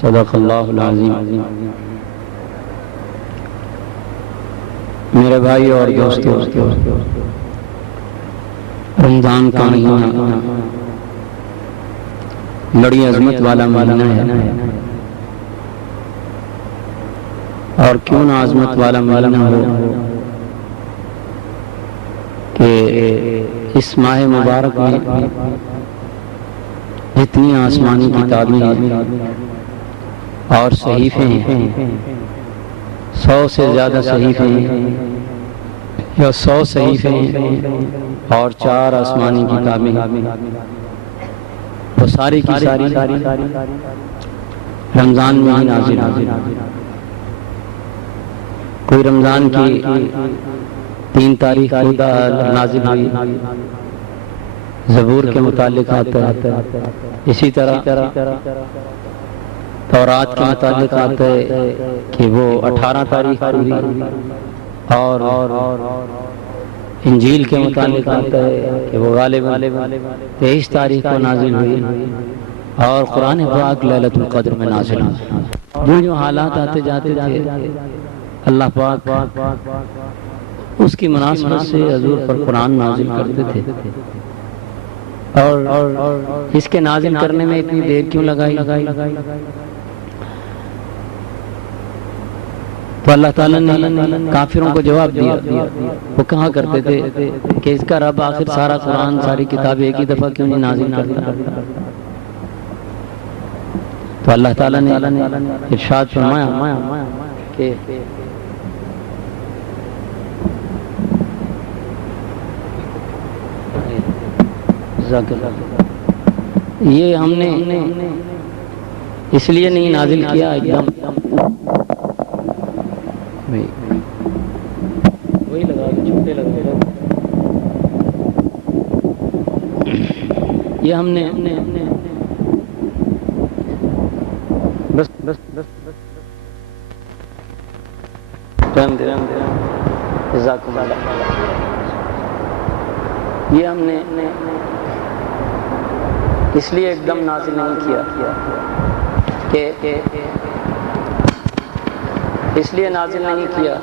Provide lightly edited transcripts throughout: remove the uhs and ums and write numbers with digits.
صدق اللہ العظیم۔ میرے بھائی اور دوستو، رمضان کا مہینہ بڑی عظمت والا مہینہ ہے، اور کیوں نہ عظمت والا مہینہ ہو کہ اس ماہ مبارک میں جتنی آسمانی کتابیں ہیں اور صحیفے ہیں، 100 سے زیادہ صحیفے ہیں یا 100 صحیفے ہیں اور 4 آسمانی کتابیں ہیں، وہ ساری کی ساری رمضان میں ہی نازل ہوئی۔ کوئی رمضان کی 3 تاریخ کو نازل ہوئی، زبور کے متعلق آتا ہے، اسی طرح تورات کے متعلق آتا ہے کہ وہ 18 تاریخ کو ہوئی، اور انجیل کے متعلق آتا ہے کہ وہ غالباً 23 تاریخ کو نازل ہوئی، اور قرآن پاک لیلۃ القدر میں نازل ہوئی۔ جو حالات آتے جاتے تھے، اللہ پاک اس کی مناسبت سے حضور پر قرآن نازل کرتے تھے، اور اس کے نازل کرنے میں اتنی دیر کیوں لگائی؟ تو اللہ تعالیٰ نے کافروں کو جواب دیا۔ وہ کہا کرتے تھے کہ اس کا رب آخر سارا قرآن، ساری کتاب ایک ہی دفعہ کیوں نہیں نازل کرتا؟ تو اللہ تعالیٰ نے ارشاد فرمایا کہ یہ ہم نے اس لیے نہیں نازل کیا، ایک دم وہی لگا چھوٹے لگا، یہ ہم نے بس جزاکم اللہ، یہ ہم نے اس لیے ایک دم نازل نہیں کیا کہ اس لیے نازل نہیں کیا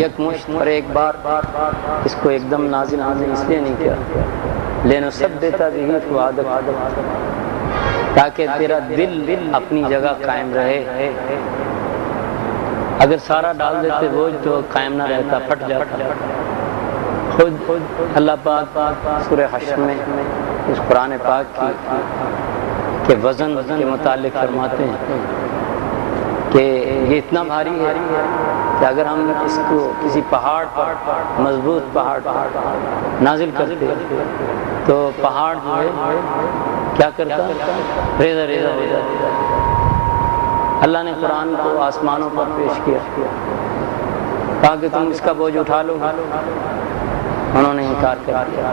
یک مشت اور ایک بار اس کو ایک دم نازل اس لیے نہیں کیا، لنثبت بہ فؤادک، تاکہ تیرا دل اپنی جگہ قائم رہے۔ اگر سارا ڈال دیتے بوجھ تو قائم نہ رہتا، پھٹ جاتا۔ خود اللہ پاک سورہ حشر میں اس قرآن پاک کے وزن کے متعلق فرماتے ہیں کہ یہ اتنا بھاری ہے کہ اگر ہم اس کو کسی پہاڑ پر، مضبوط پہاڑ پر نازل کرتے تو پہاڑ جو ہے کیا کرتا؟ ریزہ ریزہ ہو جاتا۔ اللہ نے قرآن کو آسمانوں پر پیش کیا تاکہ تم اس کا بوجھ اٹھا لو، انہوں نے انکار کر دیا۔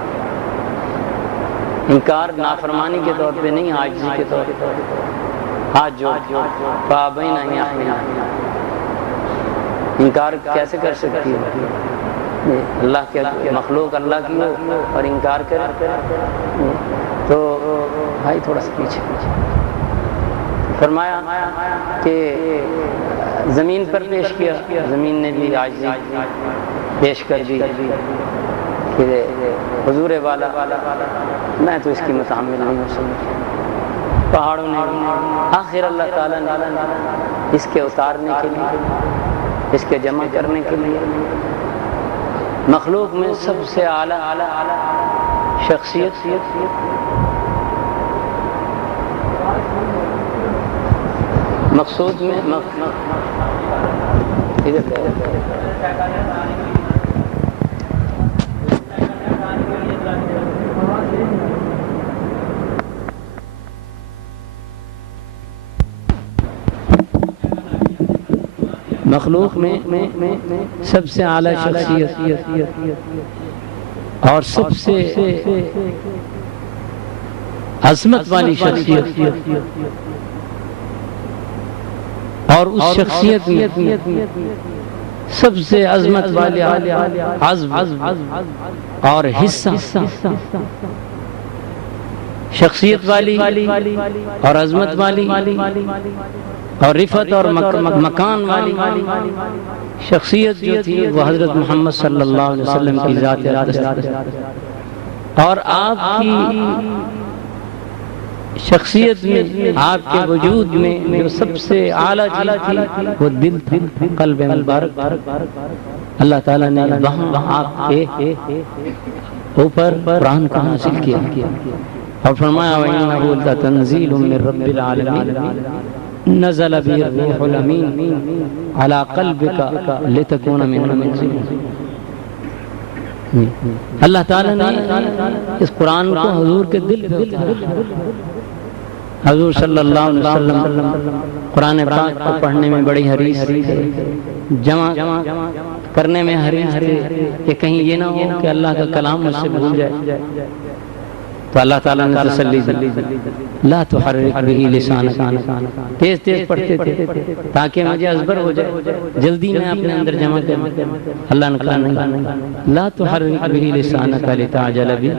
انکار نافرمانی کے طور پہ نہیں، عاجزی کے طور پہ، ہاتھ جوڑ فابین ان یحملنہ۔ انکار کیسے کر سکتی ہے؟ اللہ کے مخلوق اللہ کی ہو اور انکار کرے تو بھائی تھوڑا سا پیچھے فرمایا کہ زمین پر پیش کیا، زمین نے بھی عاجزی پیش کر دی کہ حضور والا میں تو اس کی متحمل نہیں ہو سکتا۔ پہاڑوں نے آخر اللہ تعالیٰ نے اس کے اتارنے کے لیے، اس کے جمع کرنے کے لیے مخلوق میں سب سے اعلیٰ شخصیت مقصود میں مخلوق میں سب سے اعلیٰ شخصیت اور سب سے عظمت والی شخصیت، اور اس شخصیت میں سب سے عظمت والے عزم اور حصہ شخصیت والی اور عظمت والی اور رفعت اور مکان والی شخصیت جو تھی وہ حضرت محمد صلی اللہ علیہ وسلم کی ذات اقدس، اور آپ کی شخصیت میں، آپ کے وجود میں جو سب سے اعلیٰ چیز تھی وہ دل تھی، قلب مبارک۔ اللہ تعالیٰ نے وہاں آپ کے اوپر قرآن کو نازل کیا اور فرمایا وَإِنَّهُ لَتَنزِيلٌ مِّن رَّبِّ الْعَالَمِينَ نَزَلَ بِهِ الرُّوحُ الْأَمِينُ عَلَىٰ قَلْبِكَ لِتَكُونَ مِنَ الْمُنذِرِينَ۔ اللہ تعالیٰ نے اس قرآن کو حضور کے دل پہ اتارا۔ حضور صلی اللہ علیہ وسلم قرآن پاک کو پڑھنے میں بڑی حریص تھے، جمع کرنے میں حریص تھے کہ کہیں یہ نہ ہو کہ اللہ کا کلام مجھ سے بھول جائے، تو اللہ تعالیٰ نے تسلی دی، لا تحرک بہ لسانک، تیز تیز پڑھتے تھے تاکہ مجھے ازبر ہو جائے، جلدی میں اپنے اندر جمع کر۔ اللہ نے کہا نہیں، لا تحرک بہ لسانک لتعجل بہ،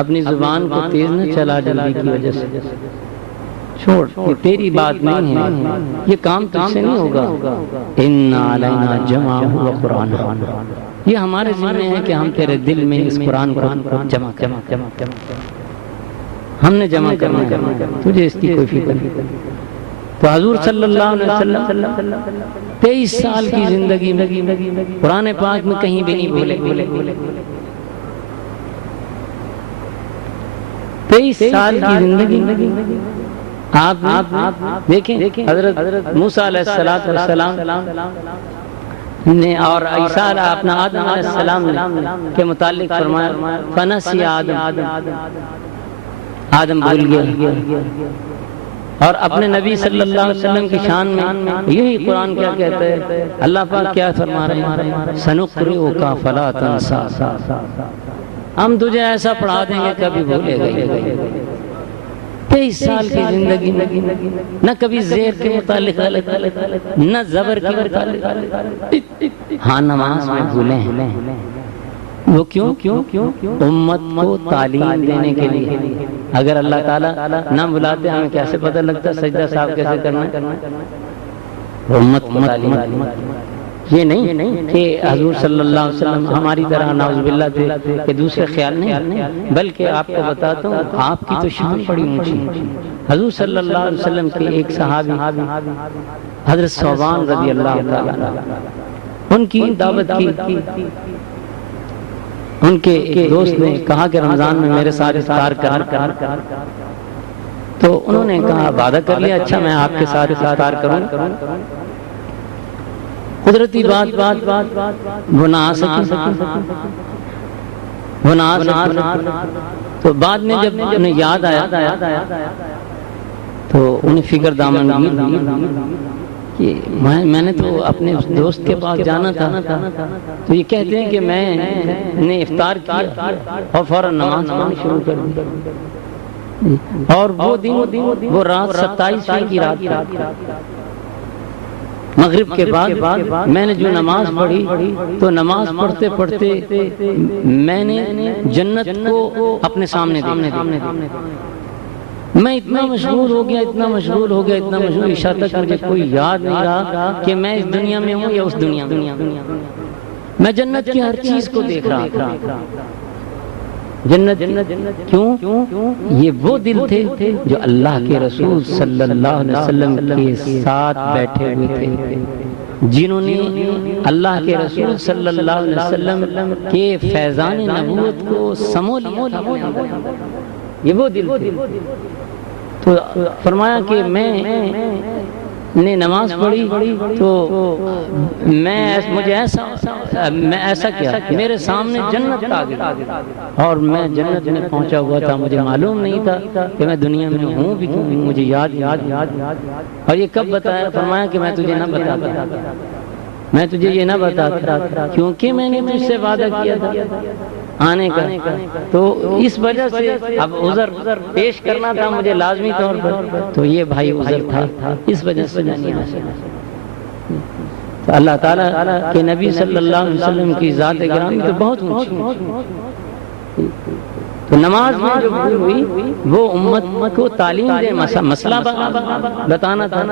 اپنی زبان کو تیز نہ چلا جلدی کی وجہ سے، چھوڑ، یہ تیری بات نہیں ہے، یہ کام تجھ سے نہیں ہوگا۔ ان علینا جمعہ و قرآنہ، یہ ہمارے ذمہ ہے کہ ہم تیرے دل میں اس قرآن کو جمع کریں، ہم نے جمع کرنا ہے، تجھے اس کی کوئی فکر نہیں۔ تو حضور صلی اللہ علیہ وسلم 23 سال کی زندگی میں قرآن پاک میں کہیں بھی نہیں بھولے۔ 23 سال کی زندگی آپ دیکھیں، حضرت موسیٰ علیہ السلام نے اور عیسیٰ اپنا آدم علیہ السلام کے متعلق فرمایا فنسی آدم بھول گیا، اور اپنے نبی صلی اللہ علیہ وسلم کی شان میں یہی قرآن کیا کہتا ہے، اللہ پاک کیا فرما رہے ہیں، سنقرئک فلا تنسی، ہم تجھے ایسا پڑھا دیں گے کبھی بھولے گا۔ 23 سال کی زندگی نہ کبھی زیر کے متعلق نہ زبر کے متعلق، ہاں نماز میں بھولے ہیں، وہ کیوں؟ امت کو تعلیم دینے کے لیے۔ اگر اللہ تعالیٰ نہ بلاتے ہمیں کیسے پتہ لگتا سجدہ صاحب کیسے کرنا ہے؟ امت کو تعلیم، یہ نہیں کہ حضور صلی اللہ علیہ وسلم ہماری طرح نعوذ باللہ تھے کہ دوسرے خیال نہیں، بلکہ آپ کو بتاتا ہوں آپ کی تو شان بڑی اونچی۔ حضور صلی اللہ علیہ وسلم کے ایک صحابی حضرت ثوبان رضی اللہ تعالیٰ عنہ، ان کی دعوت کی، ان کے ایک دوست نے کہا کہ رمضان میں میرے ساتھ افطار کرنا، تو انہوں نے کہا وعدہ کر لیا، اچھا میں آپ کے ساتھ افطار کروں۔ قدرتی بات وہ نہ آ سکی، تو بعد میں جب انہیں یاد آیا تو انہیں فکر دامن کہ میں نے تو اپنے اس دوست کے پاس جانا تھا، تو یہ کہتے ہیں کہ میں نے افطار کیا اور فوراً نماز پڑھنا شروع کر دی، اور وہ دن وہ رات 27 کی رات تھی، مغرب کے بعد میں نے جو نماز پڑھی تو نماز پڑھتے پڑھتے میں نے جنت کو اپنے سامنے دیکھا۔ میں اتنا مشغول ہو گیا عشاء تک مجھے کوئی یاد نہیں رہا کہ میں اس دنیا میں ہوں یا اس دنیا میں۔ میں جنت کی ہر چیز کو دیکھ رہا تھا، جنت کیوں؟ یہ وہ دل تھے جو اللہ کے رسول صلی اللہ علیہ وسلم کے ساتھ بیٹھے ہوئے تھے، جنہوں نے اللہ کے رسول صلی اللہ علیہ وسلم کے فیضان نبوت کو سمو لیا تھا، یہ وہ دل تھے۔ تو فرمایا کہ میں نے نماز پڑھی تو مجھے ایسا کیا میرے سامنے جنت آ گئی، اور میں جنت میں پہنچا ہوا تھا، مجھے معلوم نہیں تھا کہ میں دنیا میں ہوں بھی کیوں، مجھے یاد۔ اور یہ کب بتایا؟ فرمایا کہ میں تجھے یہ نہ بتاتا کیونکہ میں نے تجھ سے وعدہ کیا تھا آنے کا، تو اس وجہ سے اب عذر پیش کرنا تھا مجھے لازمی طور پر، تو یہ بھائی عذر تھا، اس وجہ سے نہیں آ سکا۔ تو اللہ تعالیٰ کے نبی صلی اللہ علیہ وسلم کی ذات گرامی تو بہت اونچی، تو نماز میں جو بھول ہوئی وہ امت کو تعلیم دے، مسئلہ بتانا تھا۔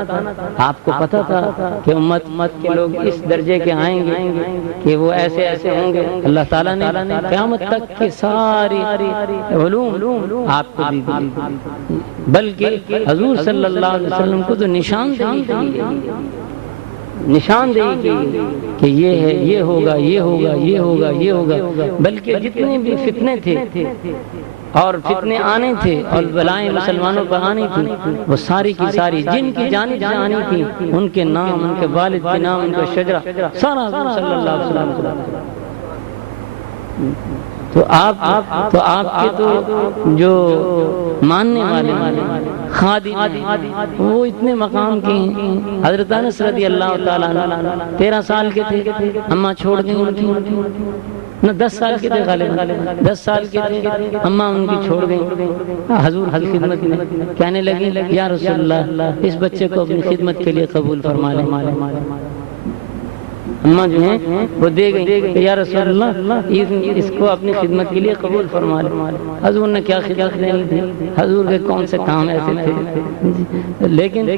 آپ کو پتہ تھا کہ امت کے لوگ اس درجے کے آئیں گے کہ وہ ایسے ایسے ہوں گے۔ اللہ تعالیٰ نے قیامت تک کی ساری علوم آپ کو دی دی، بلکہ حضور صلی اللہ علیہ وسلم کو تو نشاندہی کی کہ یہ ہے، یہ ہوگا، یہ ہوگا، یہ ہوگا، یہ ہوگا، بلکہ جتنے بھی فتنے تھے اور فتنے آنے تھے اور بلائیں مسلمانوں پر آنی تھی، وہ ساری کی ساری جن کی جانب سے آنی تھی، ان کے نام، ان کے والد کے نام، ان کا شجرہ سارا حضور صلی اللہ علیہ وسلم۔ تو آپ کے تو جو ماننے والے خادم وہ اتنے مقام کے ہیں۔ حضرت انس رضی اللہ تعالیٰ عنہ 13 سال کے تھے، اماں چھوڑ گئی ان کی، نہ 10 سال کے تھے، غالباً 10 سال کے تھے، اماں ان کی چھوڑ گئی حضور کی خدمت میں، کہنے لگی یا رسول اللہ اس بچے کو اپنی خدمت کے لیے قبول فرما لیں۔ اماں جو ہیں وہ دے گئی کہ یا رسول اللہ اس کو اپنی خدمت کے لیے قبول فرما لیں۔ حضور نے کیا خدمت دینی تھی، حضور کے کون سے کام ایسے تھے، لیکن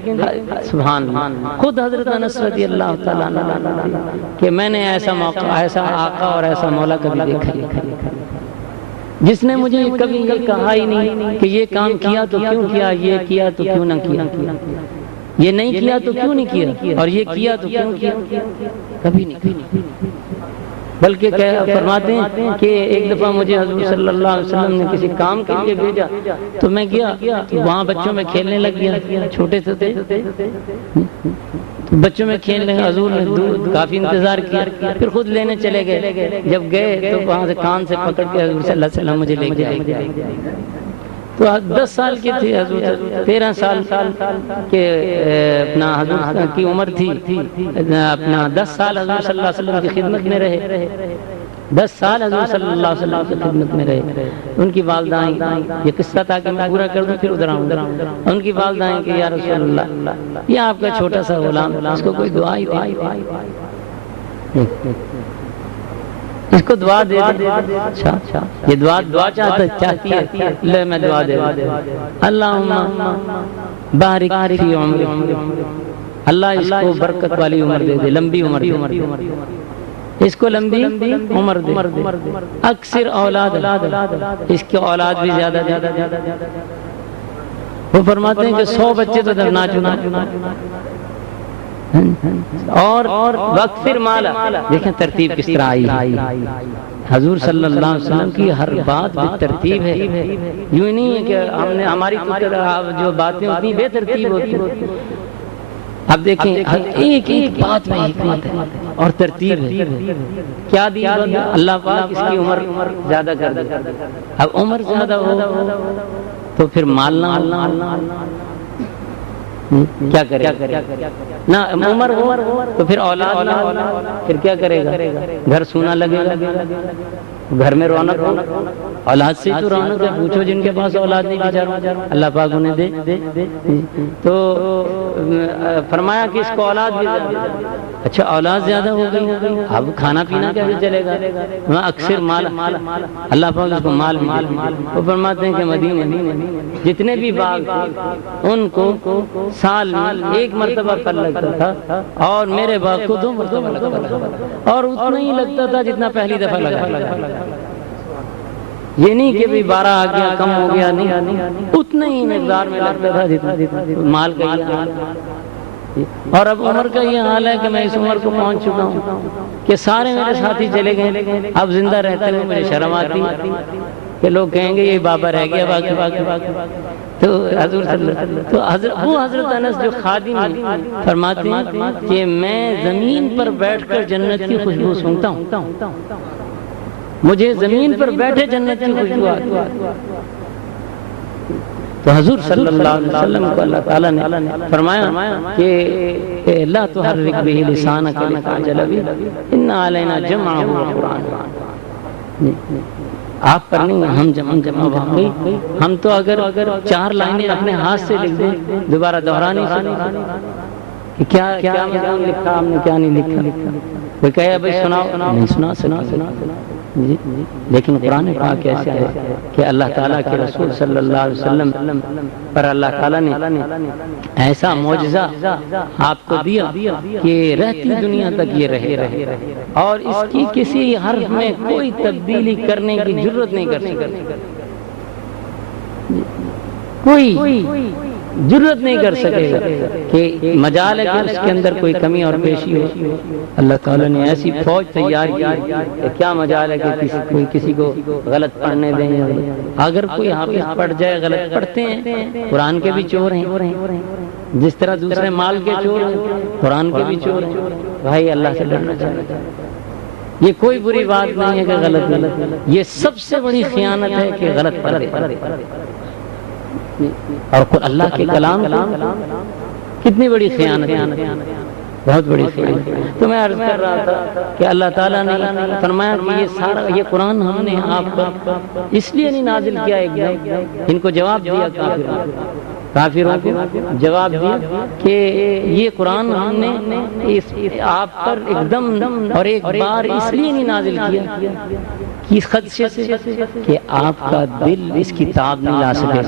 سبحان اللہ خود حضرت انس رضی اللہ تعالیٰ عنہ کہ میں نے ایسا موقع، ایسا آقا اور ایسا مولا کبھی دیکھا جس نے مجھے کبھی یہ کہا ہی نہیں کہ یہ کام کیا تو کیوں کیا، یہ کیا تو کیوں نہ کیا، یہ نہیں کیا تو کیوں نہیں کیا، اور یہ کیا تو کیوں کیا، کبھی نہیں۔ بلکہ فرماتے ہیں کہ ایک دفعہ مجھے حضور صلی اللہ علیہ وسلم نے کسی کام کے لیے بھیجا تو میں گیا، وہاں بچوں میں کھیلنے لگ گیا، چھوٹے تھے بچوں میں کھیلنے، حضور نے کافی انتظار کیا، پھر خود لینے چلے گئے۔ جب گئے تو وہاں سے کان سے پکڑ کے حضور صلی اللہ علیہ وسلم مجھے لے کے آئے۔ تو 10 سال کے تھے حضور، 13 سال کے اپنا حضور کی عمر تھی، اپنا 10 سال حضور صلی اللہ علیہ وسلم کی خدمت میں رہے، 10 سال حضور صلی اللہ علیہ وسلم کی خدمت میں رہے۔ ان کی والدائیں، یہ قصہ تاکہ میں پورا کر دوں پھر ادھر آؤں، ان کی والدائیں کہ یا رسول اللہ یہ آپ کا چھوٹا سا غلام، اس کو کوئی دعا ہی دے، اس کو دعا دے دے۔ اچھا یہ دعا چاہتی ہے، لے میں دعا دے اللہم بارک فی عمر، اللہ اس کو برکت والی عمر دے دے، لمبی عمر دے، اس کو لمبی عمر دے، اکثر اولاد، اس کی اولاد بھی زیادہ زیادہ۔ وہ فرماتے ہیں کہ 100 بچے تو درنا چنا، اور وقت پھر مالا، دیکھیں ترتیب کس طرح آئی۔ حضور صلی اللہ علیہ وسلم کی ہر بات بے ترتیب ہے، یوں نہیں ہے کہ ہم نے ہماری جو باتیں اتنی بے ترتیب ہوتی ہیں۔ اب دیکھیں ایک ایک بات میں حکمت ہے اور ترتیب ہے۔ کیا دی اللہ پاک اس کی عمر زیادہ کر دے، اب عمر زیادہ ہو تو پھر مالنا کیا کرے نہ، عمر ہو تو پھر اولاد نہ ہو پھر کیا کرے گا، گھر سونا لگے گا، گھر میں رونق ہو، اولاد سے تو رونق ہے، پوچھو جن کے پاس اولاد نہیں بیچارہ اللہ پاک انہیں دے۔ تو فرمایا کہ اس کو اولاد بھی زیادہ، اچھا اولاد زیادہ ہو گئی، اب کھانا پینا کیسے چلے گا، وہاں اکثر مال، اللہ پاک اس کو مال بھی دے۔ وہ فرماتے ہیں کہ مدینے جتنے بھی باغ تھے ان کو سال میں 1 مرتبہ پھل لگتا تھا، اور میرے باغ کو 2 مرتبہ لگتا تھا، اور اتنا ہی لگتا تھا جتنا پہلی دفعہ لگا۔ یہ نہیں کہ بھی 12 آ گیا کم ہو گیا، نہیں، اتنا ہی مقدار میں لگتا تھا جتنا مال کا ہی حال۔ اور اب عمر کا یہ حال ہے کہ میں اس عمر کو پہنچ چکا ہوں کہ سارے میرے ساتھی چلے گئے، اب زندہ رہتے ہوئے مجھے شرم آتی کہ لوگ کہیں گے یہ بابا رہ گیا باقی۔ تو حضور صلی اللہ علیہ وسلم، تو وہ حضرت انس جو خادم ہیں فرماتے ہیں کہ میں زمین پر بیٹھ کر جنت کی خوشبو سونگتا ہوں، مجھے زمین پر بیٹھے جنت کی خوشبو آتی ہے۔ تو حضور صلی اللہ علیہ وسلم کو اللہ تعالیٰ نے فرمایا کہ لا تحرک بہ لسانک لتعجل بہ ان علینا جمعہ وقرآنہ، آپ پر نہیں، ہم جمع واقعی ہم تو اگر 4 لائنیں اپنے ہاتھ سے لکھ دیں دوبارہ دہرانی کہ کیا لکھا ہم نے، کیا نہیں لکھا۔ وہ کہے بھائی سناؤ، نہیں سنا۔ لیکن قرآن پاک ایسا ہے کہ اللہ تعالیٰ کے رسول صلی اللہ علیہ وسلم پر اللہ تعالیٰ نے ایسا معجزہ آپ کو دیا کہ رہتی دنیا تک یہ رہے اور اس کی کسی حرف میں کوئی تبدیلی کرنے کی ضرورت نہیں کر سکتے، کوئی ضرورت نہیں کر سکے گا کہ مجال ہے کہ اس کے اندر کوئی کمی اور پیشی ہو۔ اللہ تعالیٰ نے ایسی فوج تیار کی کہ کیا مجال ہے کہ کوئی کسی کو غلط پڑھنے دیں۔ اگر کوئی حافظ پڑھ جائے، غلط پڑھتے ہیں، قرآن کے بھی چور ہیں، جس طرح دوسرے مال کے چور ہیں قرآن کے بھی چور ہیں۔ بھائی اللہ سے ڈرنا چاہیے، یہ کوئی بری بات نہیں ہے کہ غلط، یہ سب سے بڑی خیانت ہے کہ غلط پڑھتے۔ اور اللہ کے کلام کتنی بڑی خیانت ہے، بہت بڑی خیانت۔ تو میں عرض کر رہا تھا کہ اللہ تعالیٰ نے فرمایا کہ یہ قرآن ہم نے آپ کا اس لیے نہیں نازل کیا، ایک دم ان کو جواب دیا، کافروں کو جواب دیا کہ یہ قرآن ہم نے آپ پر ایک دم اور ایک بار اس لیے نہیں نازل کیا اس خدشے سے کہ آپ کا دل اس کی تاب نہیں لا سکے،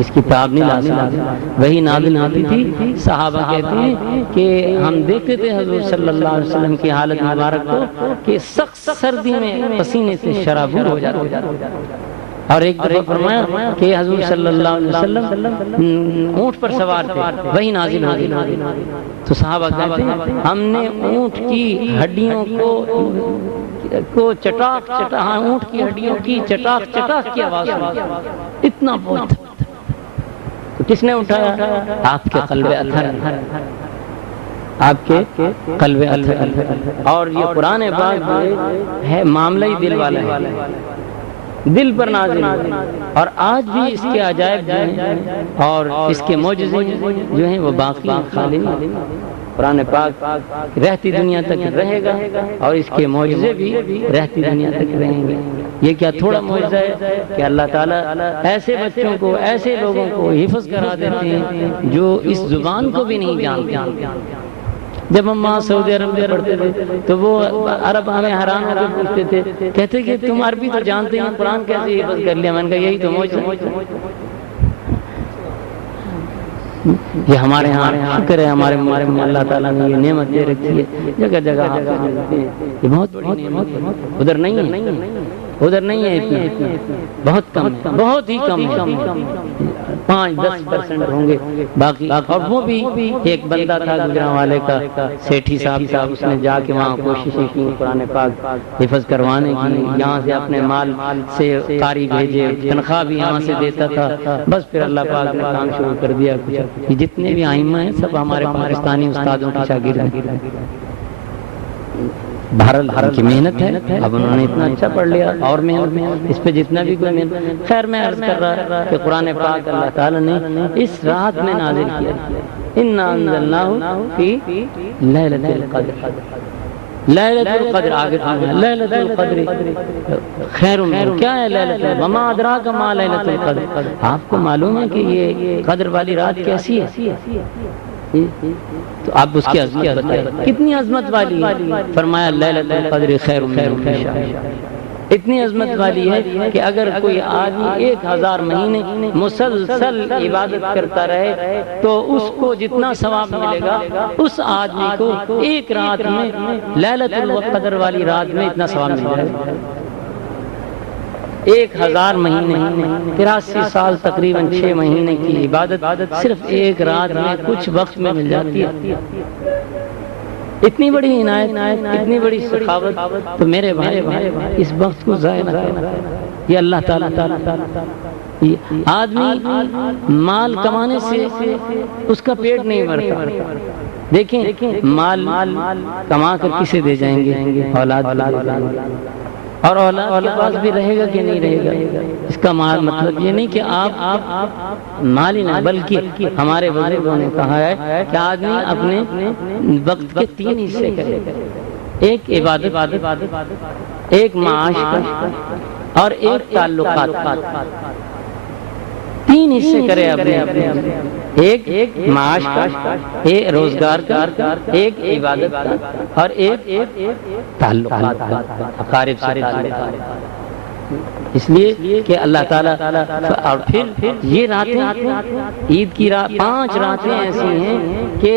اس کی تاب نہیں لا سکے۔ وہی نازل ہوتی تھی، صحابہ کہتے ہیں کہ ہم دیکھتے تھے حضور صلی اللہ علیہ وسلم کی حالت مبارک کو کہ سخت سردی میں پسینے سے شرابور ہو جاتے، اور ایک دفعہ فرمایا کہ حضور صلی اللہ علیہ وسلم اونٹ پر سوار تھے، وہی نازل ہوئی تو صحابہ کہتے ہیں ہم نے اونٹ کی ہڈیوں کو چٹاک اونٹ کی ہڈیوں کی چٹاک کی آواز سنی، اتنا بہت تو کس نے اٹھایا؟ آپ کے قلب اطہر، آپ کے قلب اطہر۔ اور یہ قرآن پاک ہے معاملہ ہی دل والا ہے، دل پر نازل اور آج بھی اس کے عجائب جو ہیں اور اس کے معجزے جو ہیں وہ باقی خالی نہیں۔ قرآن پاک رہتی دنیا تک رہے گا اور اس کے معجزے بھی رہتی دنیا تک رہیں گے۔ یہ کیا تھوڑا معجزہ ہے کہ اللہ تعالیٰ ایسے بچوں کو، ایسے لوگوں کو حفظ کرا دیتے ہیں جو اس زبان کو بھی نہیں جانتے۔ جب ہم وہاں سعودی عرب میں پڑھتے تھے تو وہ عرب ہمیں حیران ہو کے پوچھتے تھے، کہتے کہ تم عربی تو جانتے ہیں، قرآن کیسے حفظ کر لیا؟ میں نے کہا یہی تو معجزہ، یہ ہمارے یہاں شکر ہے، ہمارے اللہ تعالیٰ نے یہ نعمت دے رکھی ہے، جگہ جگہ یہ بہت بڑی نعمت ہے۔ ادھر نہیں ہے اتنا، بہت کم ہے، بہت ہی کم ہے، 5-10% ہوں گے باقی۔ اور وہ بھی ایک بندہ تھا گجرانوالے کا، سیٹھی صاحب، اس نے جا کے وہاں کوششیں کی قرآن پاک حفظ کروانے کی، یہاں سے اپنے مال سے قاری بھیجے، تنخواہ بھی یہاں سے دیتا تھا، بس پھر اللہ پاک نے کام شروع کر دیا۔ یہ جتنے بھی ائمہ ہیں سب ہمارے پاکستانی استادوں کی شاگرد ہیں، بہرحال ان کی محنت ہے، اب انہوں نے اتنا اچھا پڑھ لیا اور محنت اس پہ جتنا بھی کوئی محنت۔ خیر میں عرض کر رہا کہ قرآن پاک اللہ تعالیٰ نے اس رات میں نازل کیا، انا انزلناہ فی لیلۃ القدر، لیلۃ القدر آگے لیلۃ القدر خیر من، کیا ہے لیلۃ القدر؟ وما ادراک ما لیلۃ القدر، آپ کو معلوم ہے کہ یہ قدر والی رات کیسی ہے؟ تو آپ اس کی عظمت بتائیں کتنی عظمت والی ہے۔ فرمایا لیلۃ القدر خیر من الف شہر، اتنی عظمت والی ہے کہ اگر کوئی آدمی 1000 مہینے مسلسل عبادت کرتا رہے تو اس کو جتنا ثواب ملے گا اس آدمی کو ایک رات میں لیلۃ القدر والی رات میں اتنا ثواب مل جائے گا۔ 1000 مہینے 83 سال تقریباً 6 مہینے کی عبادت صرف ایک رات میں کچھ وقت میں مل جاتی ہے۔ اتنی بڑی عنایت، اتنی بڑی سخاوت، تو میرے بھائی اس وقت کو ضائع نہ کرنا۔ یہ اللہ تعالیٰ آدمی مال کمانے سے اس کا پیٹ نہیں بھرتا۔ دیکھیں مال کما کر کسے دے جائیں گے؟ اولاد، اور اولاد کے پاس بھی رہے گا کہ نہیں رہے گا؟ اس کا مطلب یہ نہیں کہ آپ مال ہی نہ، بلکہ ہمارے بزرگوں نے کہا ہے کہ آدمی اپنے وقت کے 3 حصے کرے، ایک عبادت، ایک معاش کا اور ایک تعلقات، 3 حصے کرے اپنے۔ ایک معاش کا، ایک روزگار کا، ایک عبادت کا، اور ایک تعلقات کا، اقارب سے تعلق۔ اس لیے کہ اللہ تعالیٰ، اور پھر یہ راتیں، عید کی رات، 5 راتیں ایسی ہیں کہ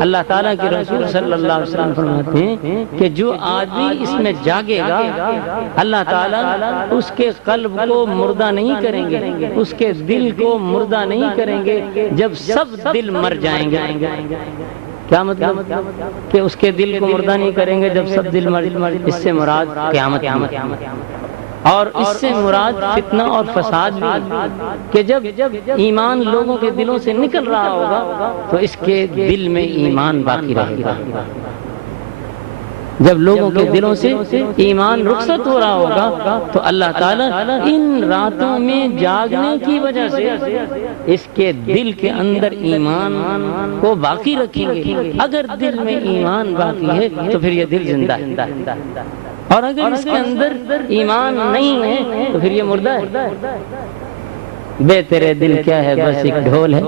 اللہ تعالیٰ کے رسول صلی اللہ علیہ وسلم فرماتے ہیں کہ جو آدمی اس میں جاگے گا، اللہ تعالیٰ اس کے قلب کو مردہ نہیں کریں گے، اس کے دل کو مردہ نہیں کریں گے جب سب دل مر جائیں گے۔ کیا مطلب؟ کہ اس کے دل کو مردہ نہیں کریں گے جب سب دل مر، اس سے مراد قیامت، اور اس سے مراد فتنہ اور فساد بھی، کہ جب ایمان لوگوں کے دلوں سے نکل رہا ہوگا تو اس کے دل میں ایمان باقی رہے گا۔ جب لوگوں کے دلوں سے ایمان رخصت ہو رہا ہوگا تو اللہ تعالیٰ ان راتوں میں جاگنے کی وجہ سے اس کے دل کے اندر ایمان کو باقی رکھیں گے۔ اگر دل میں ایمان باقی ہے تو پھر یہ دل زندہ ہے، اور اگر اس کے اندر ایمان نہیں ہے تو پھر یہ مردہ ہے۔ بے تیرے دل کیا ہے بس ایک ڈھول ہے،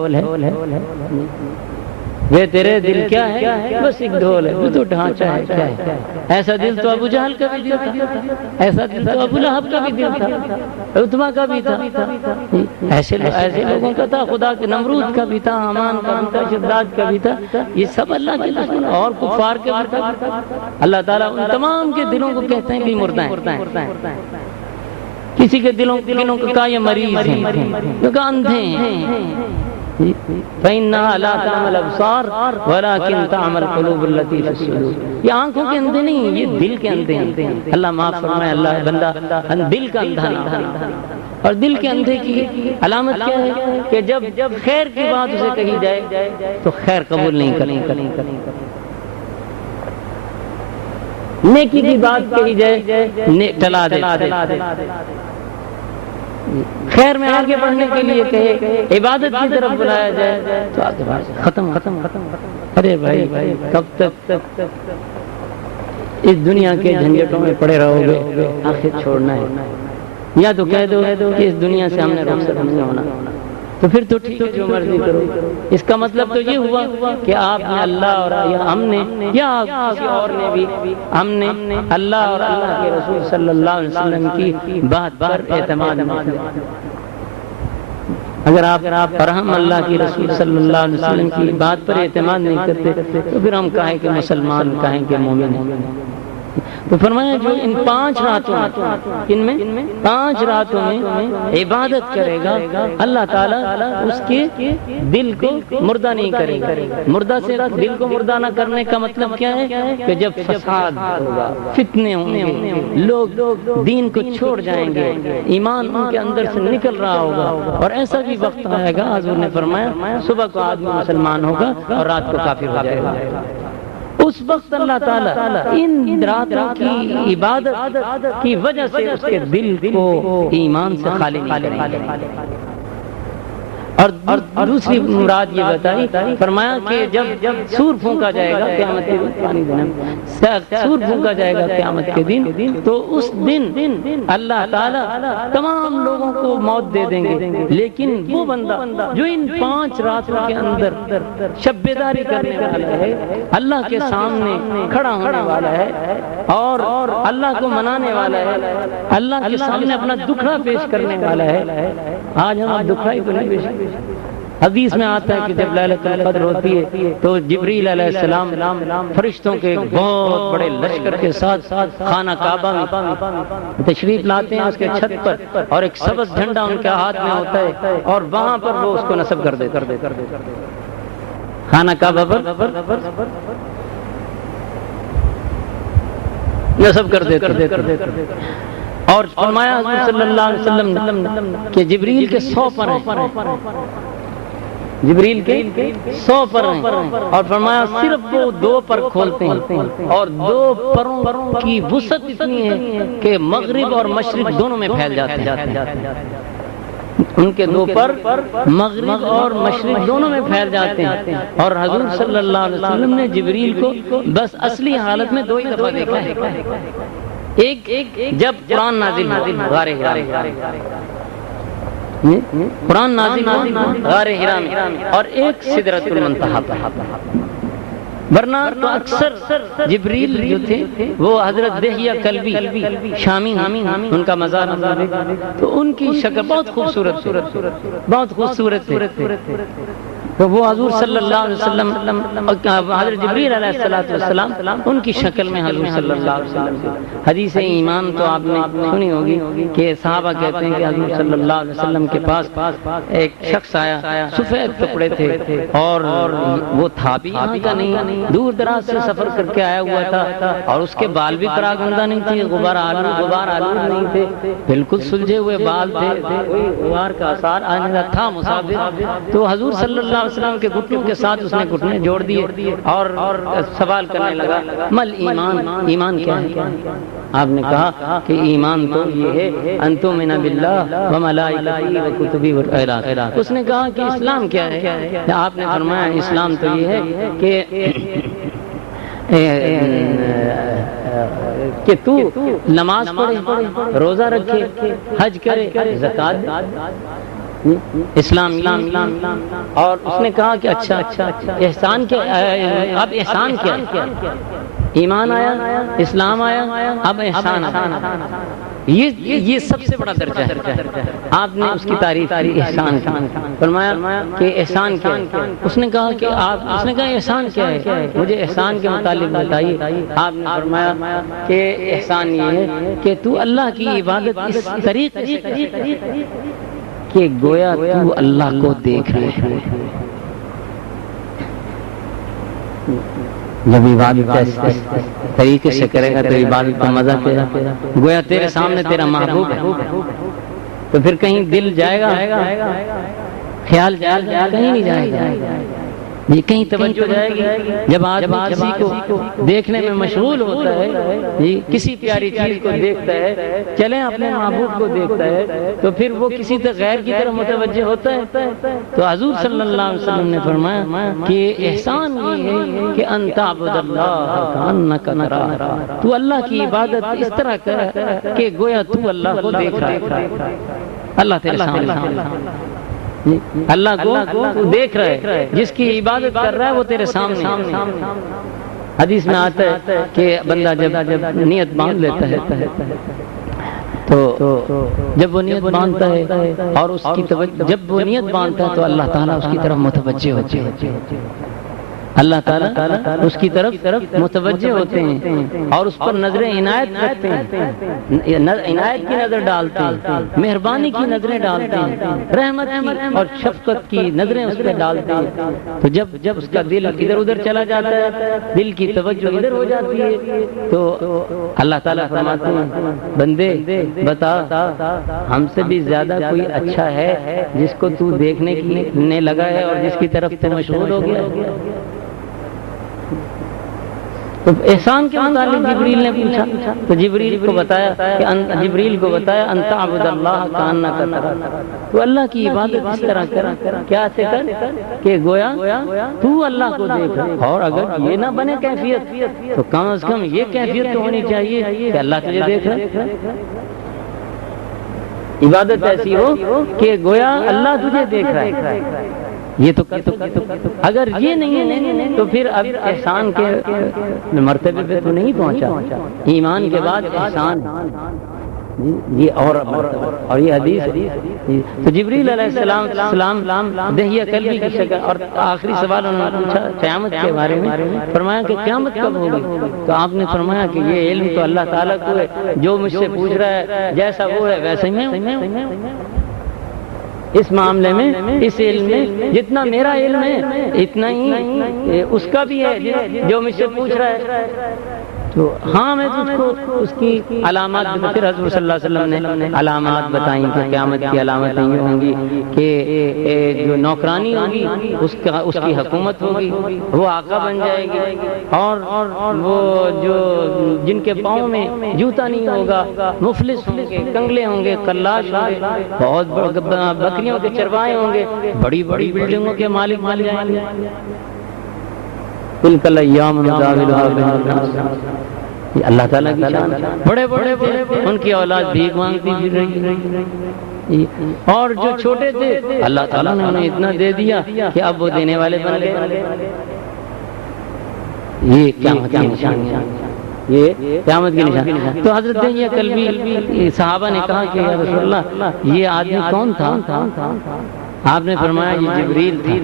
بے تیرے دل کیا ہے بس ایک ڈھول ہے، وہ تو ڈھانچہ ہے، کیا ہے؟ ایسا دل تو ابو جہل کا بھی دل تھا، ایسا دل تو ابو لہب کا بھی دل تھا، عتبہ کا بھی تھا، ایسے لوگوں کا تھا، خدا کے نمرود کا بھی تھا، حامان کا بھی تھا، شداد کا بھی تھا، یہ سب اللہ کے دشمن اور کفار کے بھی تھا۔ اللہ تعالیٰ ان تمام کے دلوں کو کہتے ہیں کہ مردہ ہیں۔ کسی کے دلوں کا یہ مریض ہیں، کیونکہ اندھے ہیں۔ فَإِنَّهَا لَا تَعْمَى الْأَبْصَارُ وَلَكِنْ تَعْمَى الْقُلُوبُ الَّتِي فِي الصُّدُورِ۔ یہ آنکھوں کے اندھے نہیں، یہ دل کے اندھے ہیں۔ اللہ معاف فرمائے، اللہ بندہ دل کا اندھا نہ۔ اور دل کے اندھے کی علامت کیا ہے؟ کہ جب خیر کی بات اسے کہی جائے تو خیر قبول نہیں کریں، نیکی کی بات کہی جائے ٹلا دے، خیر میں آگے بڑھنے کے لیے کہے، عبادت کی طرف بلایا جائے تو آگے بڑھ جائے، ختم۔ ارے بھائی کب تک اس دنیا کے جھنجٹوں میں پڑے رہو گے؟ آخر چھوڑنا ہے، یا تو کہہ دو کہ اس دنیا سے ہم نے رخصت نہیں ہونا، تو پھر تو ٹھیک ہے، جو مرضی کرو۔ اس کا مطلب تو یہ ہوا کہ آپ نے اللہ اور ہم نے، یا کسی اور نے بھی، ہم نے اللہ اور اللہ کے رسول صلی اللہ علیہ وسلم کی بات پر اعتماد نہیں کیا۔ اگر آپ اور ہم اللہ کی رسول صلی اللہ علیہ وسلم کی بات پر اعتماد نہیں کرتے تو پھر ہم کہیں کہ مسلمان، کہیں کہ مومن ہیں۔ تو فرمایا جو ان 5 راتوں میں، 5 راتوں میں عبادت کرے گا، اللہ تعالیٰ اس کے دل کو مردہ نہیں کرے گا۔ مردہ سے دل کو مردہ نہ کرنے کا مطلب کیا ہے؟ کہ جب فساد ہوگا، فتنے ہوں گے، لوگ دین کو چھوڑ جائیں گے، ایمان ان کے اندر سے نکل رہا ہوگا، اور ایسا بھی وقت آئے گا، حضور نے فرمایا صبح کو آدمی مسلمان ہوگا اور رات کو کافر ہو جائے گا۔ اس وقت اللہ تعالیٰ ان راتوں کی عبادت کی وجہ سے اس کے دل کو ایمان سے خالی نہیں کریں گے۔ اور دوسری مراد یہ بتائی، فرمایا کہ جب سور پھونکا جائے گا قیامت کے دن، سور پھونکا جائے گا قیامت کے دن، تو اس دن اللہ تعالیٰ تمام لوگوں کو موت دے دیں گے، لیکن وہ بندہ جو ان 5 راتوں کے اندر شب بیداری کرنے والا ہے، اللہ کے سامنے کھڑا ہونے والا ہے اور اللہ کو منانے والا ہے، اللہ کے سامنے اپنا دکھڑا پیش کرنے والا ہے۔ آج ہم دکھڑا ہی تو نہیں پیش کرتے۔ حدیث میں آتا ہے کہ جب لیلۃ القدر ہوتی ہے تو جبریل علیہ السلام فرشتوں کے بہت بڑے لشکر کے ساتھ خانہ کعبہ میں تشریف لاتے ہیں، اس کے چھت پر، اور ایک سبز جھنڈا ان کے ہاتھ میں ہوتا ہے، اور وہاں پر وہ اس کو نصب کر دیتے، خانہ کعبہ پر نصب کر دیتے۔ اور فرمایا حضور صلی اللہ علیہ وسلم کہ جبریل کے 100 پر ہیں، جبریل کے 100 پر ہیں، اور فرمایا صرف وہ 2 پر کھولتے ہیں، اور 2 پروں کی وسعت اتنی ہے کہ مغرب اور مشرق دونوں میں پھیل جاتے ہیں۔ ان کے 2 پر مغرب اور مشرق دونوں میں پھیل جاتے ہیں، اور حضور صلی اللہ علیہ وسلم نے جبریل کو بس اصلی حالت میں 2 ہی دفعہ دیکھا ہے۔ ایک جب قرآن نازل غار ہرا، قرآن نازل ہوا غار حرا میں اور ایک سدرۃ المنتہا پر، ورنہ تو اکثر جبریل جو تھے وہ حضرت دہیہ کلبی شامی ان کا مزار تو ان کی شکل بہت خوبصورت تھی، تو وہ حضور صلی اللہ علیہ وسلم حضرت جبریل علیہ السلام ان کی شکل میں حضور صلی اللہ علیہ وسلم کی حدیث ایمان تو آپ نے سنی ہوگی کہ صحابہ کہتے ہیں کہ حضور صلی اللہ علیہ وسلم کے پاس ایک شخص آیا، سفید کپڑے تھے اور وہ تھا بھی یہاں کا نہیں، دور دراز سے سفر کر کے آیا ہوا تھا اور اس کے بال بھی پراگندہ نہیں تھے، غبار آلود نہیں تھے، بالکل سلجھے ہوئے بال تھے، کوئی غبار کا اثار آنے تھا مسافر۔ تو حضور صلی اللہ علیہ وسلم کے گھٹنوں کے ساتھ اس نے گھٹنے جوڑ دیے اور سوال کرنے لگا مل ایمان، ایمان کیا ہے؟ آپ نے کہا کہ ایمان تو یہ ہے ان تؤمن باللہ وملائکتہ وکتبہ والآخرہ۔ اس نے کہا کہ اسلام کیا ہے؟ آپ نے فرمایا اسلام تو یہ ہے کہ تو نماز پڑھے، روزہ رکھے، حج کرے، زکات دے، اسلام۔ اور اس نے کہا کہ اچھا احسان کیا؟ اب احسان کیا ہے؟ ایمان آیا، اسلام آیا، اب احسان آیا۔ یہ سب سے بڑا درجہ ہے۔ آپ نے اس کی تعریف کی احسان کی، فرمایا کہ احسان کیا ہے؟ اس نے کہا کہ اس نے کہا احسان کیا ہے؟ مجھے احسان کے متعلق بتائیے۔ آپ نے فرمایا کہ احسان یہ ہے کہ تو اللہ کی عبادت اس طریقے سے کرے کہ گویا تو اللہ کو دیکھ رہے ہے۔ جب عبادت اس طریقے سے کرے گا تو عبادت کا مزہ کیا، گویا تیرے سامنے تیرا محبوب ہے، تو پھر کہیں دل جائے گا، خیال کہیں نہیں جائے گا، یہ کہیں توجہ جائے گی۔ جب آدمی کسی کو دیکھنے میں مشغول ہوتا ہے، کسی پیاری چیز کو دیکھتا ہے، چلیں اپنے محبوب کو دیکھتا ہے، تو پھر وہ کسی غیر کی طرف متوجہ ہوتا ہے۔ تو حضور صلی اللہ علیہ وسلم نے فرمایا کہ احسان یہ ہے کہ ان تعبد اللہ کأنک تراہ، تو اللہ کی عبادت اس طرح کر کہ گویا تو اللہ کو دیکھ رہا ہے، اللہ تیرے سامنے، اللہ کو دیکھ رہا ہے، جس کی عبادت کر رہا ہے وہ تیرے سامنے۔ حدیث میں آتا ہے کہ بندہ جب نیت باندھ لیتا ہے تو جب وہ نیت باندھتا ہے اور اس کی جب وہ نیت باندھتا ہے تو اللہ تعالیٰ اس کی طرف متوجہ ہوتے ہیں، اللہ تعالیٰ اس کی طرف متوجہ ہوتے ہیں اور اس پر نظر عنایت رکھتے ہیں، عنایت کی نظر ڈالتے ہیں، مہربانی کی نظریں ڈالتے ہیں، رحمت کی اور شفقت کی نظریں اس پہ ڈالتے ہیں۔ تو جب اس کا دل ادھر ادھر چلا جاتا ہے، دل کی توجہ ادھر ہو جاتی ہے، تو اللہ تعالیٰ فرماتے ہیں بندے بتا ہم سے بھی زیادہ کوئی اچھا ہے جس کو تو دیکھنے کی لگا ہے اور جس کی طرف تو مشغول ہو گیا۔ تو احسان کے متعلق جبریل نے پوچھا تو جبریل کو بتایا ان تعبد اللہ کأنک تراہ، تو اللہ کی عبادت اس طرح کر، کیا سے کر کہ گویا تو اللہ کو دیکھ، اور اگر یہ نہ بنے کیفیت تو کم از کم یہ کیفیت تو ہونی چاہیے کہ اللہ تجھے دیکھ رہا ہے۔ عبادت ایسی ہو کہ گویا اللہ تجھے دیکھ رہا ہے۔ یہ تو اگر یہ نہیں ہے تو پھر اب احسان کے مرتبے پہ تو نہیں پہنچا، ایمان کے بعد احسان یہ اور یہ حدیث۔ تو جبریل علیہ السلام دہیہ کلبی کی شکل، اور آخری سوال انہوں نے پوچھا قیامت کے بارے میں، فرمایا کہ قیامت کب ہوگی؟ تو آپ نے فرمایا کہ یہ علم تو اللہ تعالیٰ کو ہے، جو مجھ سے پوچھ رہا ہے جیسا وہ ہے ویسے میں اس معاملے میں، اس علم میں جتنا میرا علم ہے اتنا ہی اس کا بھی ہے جو مجھ سے پوچھ رہا ہے۔ تو ہاں میں تجھ کو اس کی علامات، پھر حضور صلی اللہ علیہ وسلم نے علامات بتائیں کہ قیامت کی علامتیں یہ ہوں گی کہ جو نوکرانی ہوگی اس کی حکومت ہوگی، وہ آقا بن جائے گی، اور وہ جو جن کے پاؤں میں جوتا نہیں ہوگا مفلس ہوں گے، کنگلے ہوں گے، کلاش ہوں گے، بہت بکریوں کے چروائے ہوں گے، بڑی بڑی بلڈنگوں کے مالک بن جائیں گے۔ تلک الایام نداولها بین الناس، یہ اللہ تعالیٰ کی شان، بڑے بڑے ان کی اولاد بھیک مانگتی پھر رہی ہے۔ اور جو چھوٹے تھے اللہ تعالیٰ نے انہیں اتنا دے دیا کہ اب وہ دینے والے بن گئے. یہ قیامت کی نشانیاں، یہ قیامت کی نشانی. تو حضرت یہ کلبی صحابہ نے کہا کہ یا رسول اللہ یہ آدمی کون تھا؟ آپ نے فرمایا یہ جبریل تھا،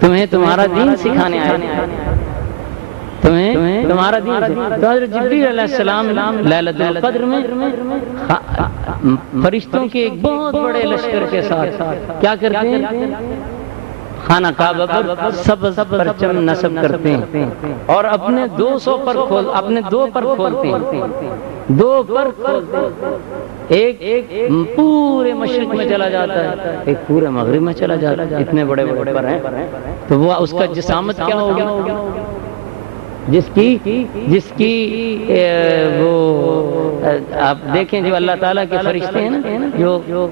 تمہیں تمہارا دین سکھانے آیا، تمہیں تمہارا دین سکھانے. تو حضرت جبریل علیہ السلام لیلۃ القدر میں فرشتوں کے ایک بہت بڑے لشکر کے ساتھ کیا کرتے ہیں؟ خانہ کعبہ پر سبز پرچم نصب کرتے ہیں اور اپنے 200 پر اپنے 2 پر کھولتے ہیں، 2 پر کھولتے ہیں. ایک پورے مشرق میں چلا جاتا ہے، ایک پورے مغرب میں چلا جاتا ہے. اتنے بڑے بڑے پر ہیں. تو وہ اس کا جسامت کیا ہوگی؟ جس کی وہ آپ دیکھیں جو اللہ تعالیٰ کے فرشتے ہیں نا، جو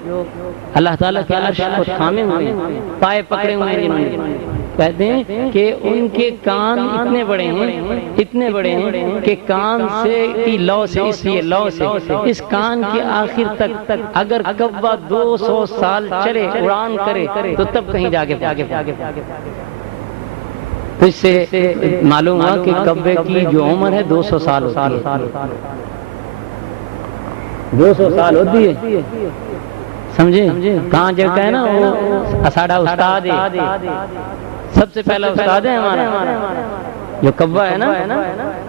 اللہ تعالیٰ کے عرش کو تھامے ہوئے ہیں، پائے پکڑے ہوئے ہیں، جنہوں نے کہتے ہیں کہ ان کے کان اتنے بڑے ہیں کہ کان سے کی لو سے، اس لیے لو سے اس کان کے آخر تک اگر کبا 200 سال چلے اڑان کرے تو تب کہیں جا کے تو اس سے معلوم ہوا کہ کبے کی جو عمر ہے 200 سال ہوتی ہے، 200 سال ہوتی ہے. سمجھے کہاں جو ہے نا وہ اساڑا استاد ہے، سب سے پہلا استاد ہے ہمارا جو کبا ہے نا،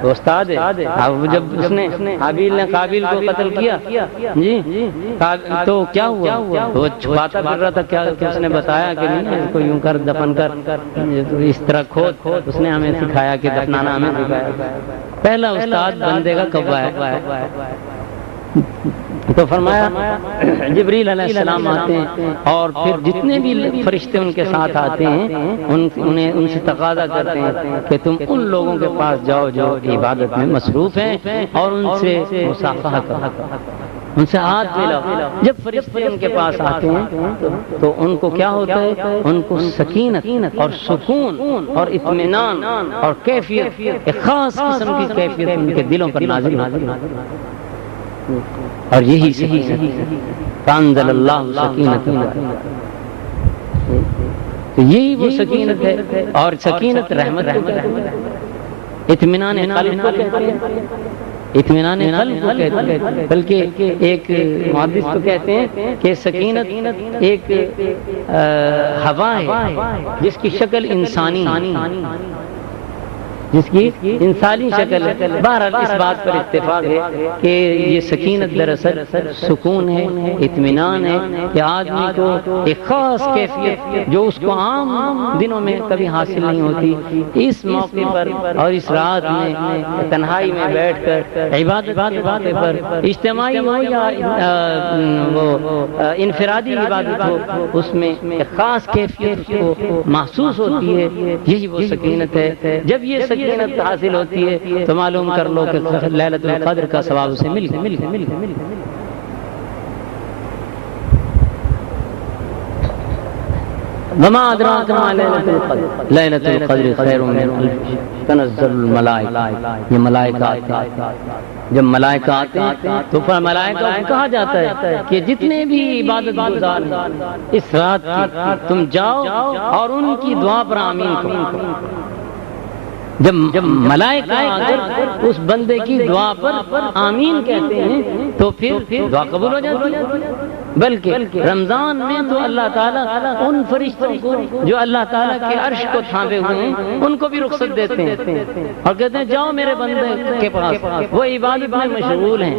وہ استاد ہے. اب جب اس نے حابیل نے قابیل کو قتل کیا جی تو کیا ہوا؟ وہ چھپاتا پھر رہا تھا، کیا اس نے بتایا کہ نہیں اس کو یوں کر دفن کر اس طرح کھود. اس نے ہمیں سکھایا کہ دفنانا ہمیں سکھایا. پہلا استاد بندے کا کبا ہے. تو فرمایا جبریل علیہ السلام آتے ہیں اور پھر جتنے بھی فرشتے ان کے ساتھ آتے ہیں ان سے تقاضا کرتے ہیں کہ تم ان لوگوں کے پاس جاؤ جو عبادت میں مصروف ہیں اور ان سے مصافحہ کرو، ان سے ہاتھ ملاؤ. جب فرشتے ان کے پاس آتے ہیں تو ان کو کیا ہوتا ہے؟ ان کو سکینت اور سکون اور اطمینان اور کیفیت، ایک خاص قسم کی کیفیت ان کے دلوں پر نازل ہوتی ہے. اور یہی فانزل اللہ سکینت، تو یہی وہ سکینت ہے. اور سکینت رحمت کو کہتے ہیں، اطمینان قلب کو کہتے ہیں، اطمینان قلب کو کہتے ہیں. بلکہ ایک محدث کو کہتے ہیں کہ سکینت ایک ہوا ہے جس کی شکل انسانی، جس کی انسانی شکل ہے. بہرحال اس بات پر اتفاق ہے کہ یہ سکینت دراصل سکون ہے، اطمینان ہے کہ آدمی کو ایک خاص کیفیت جو اس کو عام دنوں میں کبھی حاصل نہیں ہوتی، اس موقع پر اور اس رات میں تنہائی میں بیٹھ کر عبادت پر اجتماعی ہو یا وہ انفرادی عبادت ہو، اس میں ایک خاص کیفیت اس کو محسوس ہوتی ہے. یہی وہ سکینت ہے. جب یہ سکینت حاصل ہوتی ہے تو معلوم کر لو کہ لیلۃ القدر کا ثواب اسے مل گیا. وما ادراک ما لیلۃ القدر، لیلۃ القدر خیر من الف شہر تنزل الملائکہ. یہ ملائکہ آتے ہیں. جب ملائکہ آتے ہیں تو پھر ملائکہ کو کہا جاتا ہے کہ جتنے بھی عبادت گزار ہیں اس رات کی تم جاؤ اور ان کی دعا پر آمین کہو. جب ملائکہ اگر اس بندے کی دعا پر آمین کہتے ہیں تو پھر دعا قبول ہو جاتی ہے. بلکہ رمضان میں تو اللہ تعالیٰ ان فرشتوں کو جو اللہ تعالیٰ کے عرش کو تھامے ہوئے ہیں ان کو بھی رخصت دیتے ہیں اور کہتے ہیں جاؤ میرے بندے کے پاس، وہ عبادت میں مشغول ہیں،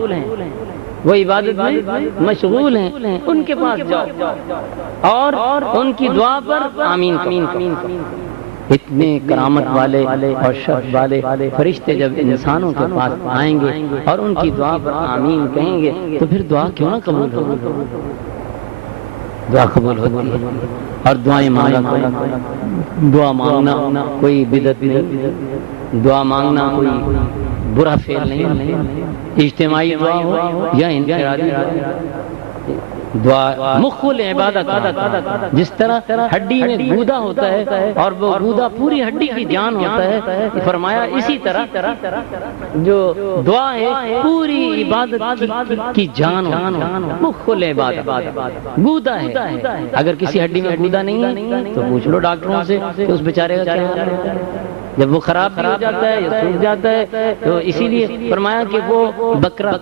وہ عبادت میں مشغول ہیں، ان کے پاس جاؤ اور ان کی دعا پر آمین. اتنے کرامت والے اور شرف والے فرشتے جب انسانوں کے پاس آئیں گے اور ان کی دعا پر آمین کہیں گے تو پھر دعا کیوں نہ قبول ہوگی؟ دعا قبول ہوتی ہے. اور دعائیں مانگنا، دعا مانگنا کوئی بدعت نہیں، دعا مانگنا کوئی برا فعل نہیں. اجتماعی دعا ہو یا انفرادی، دعا مخ العبادت، جس طرح ہڈی میں گودا ہوتا ہے اور وہ گودا پوری ہڈی کی جان ہوتا ہے، فرمایا اسی طرح جو دعا ہے پوری عبادت کی جان مخ العبادت، گودا ہے۔ اگر کسی ہڈی میں گودا نہیں ہے تو پوچھ لو ڈاکٹروں سے کہ اس بیچارے کا کیا حال ہے، جب وہ خراب بھی ہو جاتا ہے یا سوکھ جاتا ہے۔ تو اسی لیے فرمایا کہ وہ بکرا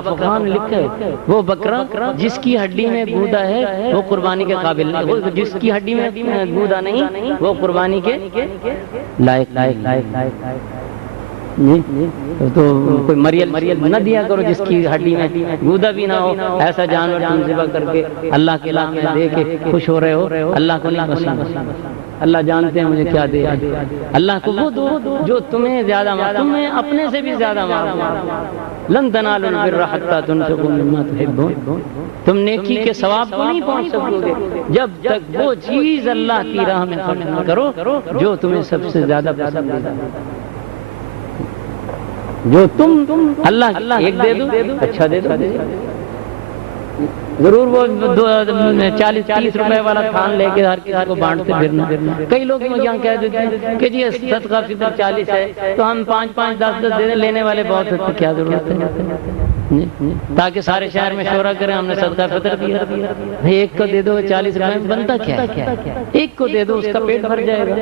فقہاء نے لکھا ہے، وہ بکرا جس کی ہڈی میں گودا ہے وہ قربانی کے قابل نہیں، وہ جس کی ہڈی میں گودا نہیں وہ قربانی کے لائق۔ تو کوئی مریل نہ دیا کرو جس کی ہڈی میں گودا بھی نہ ہو۔ ایسا جانور تم ذبح کر کے اللہ کے علاقے میں دے کے خوش ہو رہے ہو، اللہ کو نہیں پسند۔ اللہ جانتے ہیں مجھے کیا دے، اللہ کو وہ دو جو تمہیں زیادہ تمہیں اپنے سے بھی زیادہ لن تنالوا البر حتى تنفقوا مما تحبون، تم نیکی کے ثواب کو نہیں پہنچ سکو گے جب تک وہ چیز اللہ کی راہ میں خرچ نہ کرو جو تمہیں سب سے زیادہ پسند ہے۔ جو تم اللہ ایک دے دو، اچھا دے دو، ضرور وہ 40-30 روپے والا تھان لے کے ہر کسی کو بانٹتے پھرنا۔ کئی لوگ مجھے یہاں کہہ دیتے ہیں کہ جی صدقہ فطر 40 ہے تو ہم 5-5 10-10 دے دیں، لینے والے بہت ہیں، تو کیا ضرورت ہے تاکہ سارے شہر میں شورا کریں ہم نے صدقہ فطر دیا۔ ایک کو دے دو 40 روپے میں بنتا کیا ہے؟ ایک کو دے دو، اس کا پیٹ بھر جائے گا،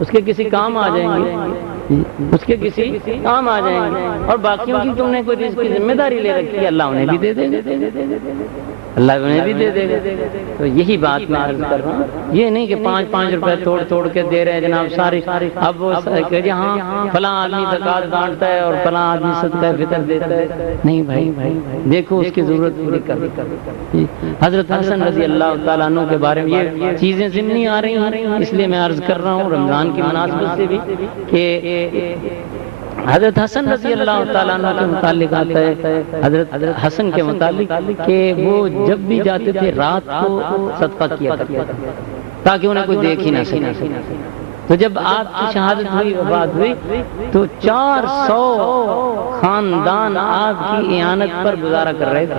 اس کے کسی کام آ جائیں گے، اس کے کسی کام آ جائیں گے، اور باقیوں کی تم نے کوئی رزق کی ذمہ داری لے رکھی ہے، اللہ انہیں بھی دے دے گا، اللہ انہیں بھی دے دے گا۔ تو یہی بات میں عرض کر رہا ہوں، یہ نہیں کہ 5-5 روپے توڑ کے دے رہے ہیں جناب سارے، اب وہ کہ جی ہاں فلاں آدمی زکوٰۃ بانٹتا ہے اور فلاں آدمی صدقہ فطر دیتا ہے، نہیں بھائی دیکھو اس کی ضرورت پوری کر۔ حضرت حسن رضی اللہ تعالیٰ عنہ کے بارے میں یہ چیزیں ضمنی آ رہی ہیں، اس لیے میں عرض کر رہا ہوں رمضان کی مناسبت سے بھی کہ حضرت حسن رضی اللہ تعالیٰ عنہ کے متعلق آتا ہے، حضرت حسن کے متعلق کہ وہ جب بھی جاتے تھے رات کو صدقہ کیا کرتے تھے تاکہ انہیں کوئی دیکھ ہی نہ سکے۔ تو جب آپ کی شہادت ہوئی، وفات ہوئی، تو 400 خاندان آپ کی اعانت پر گزارا کر رہے تھے۔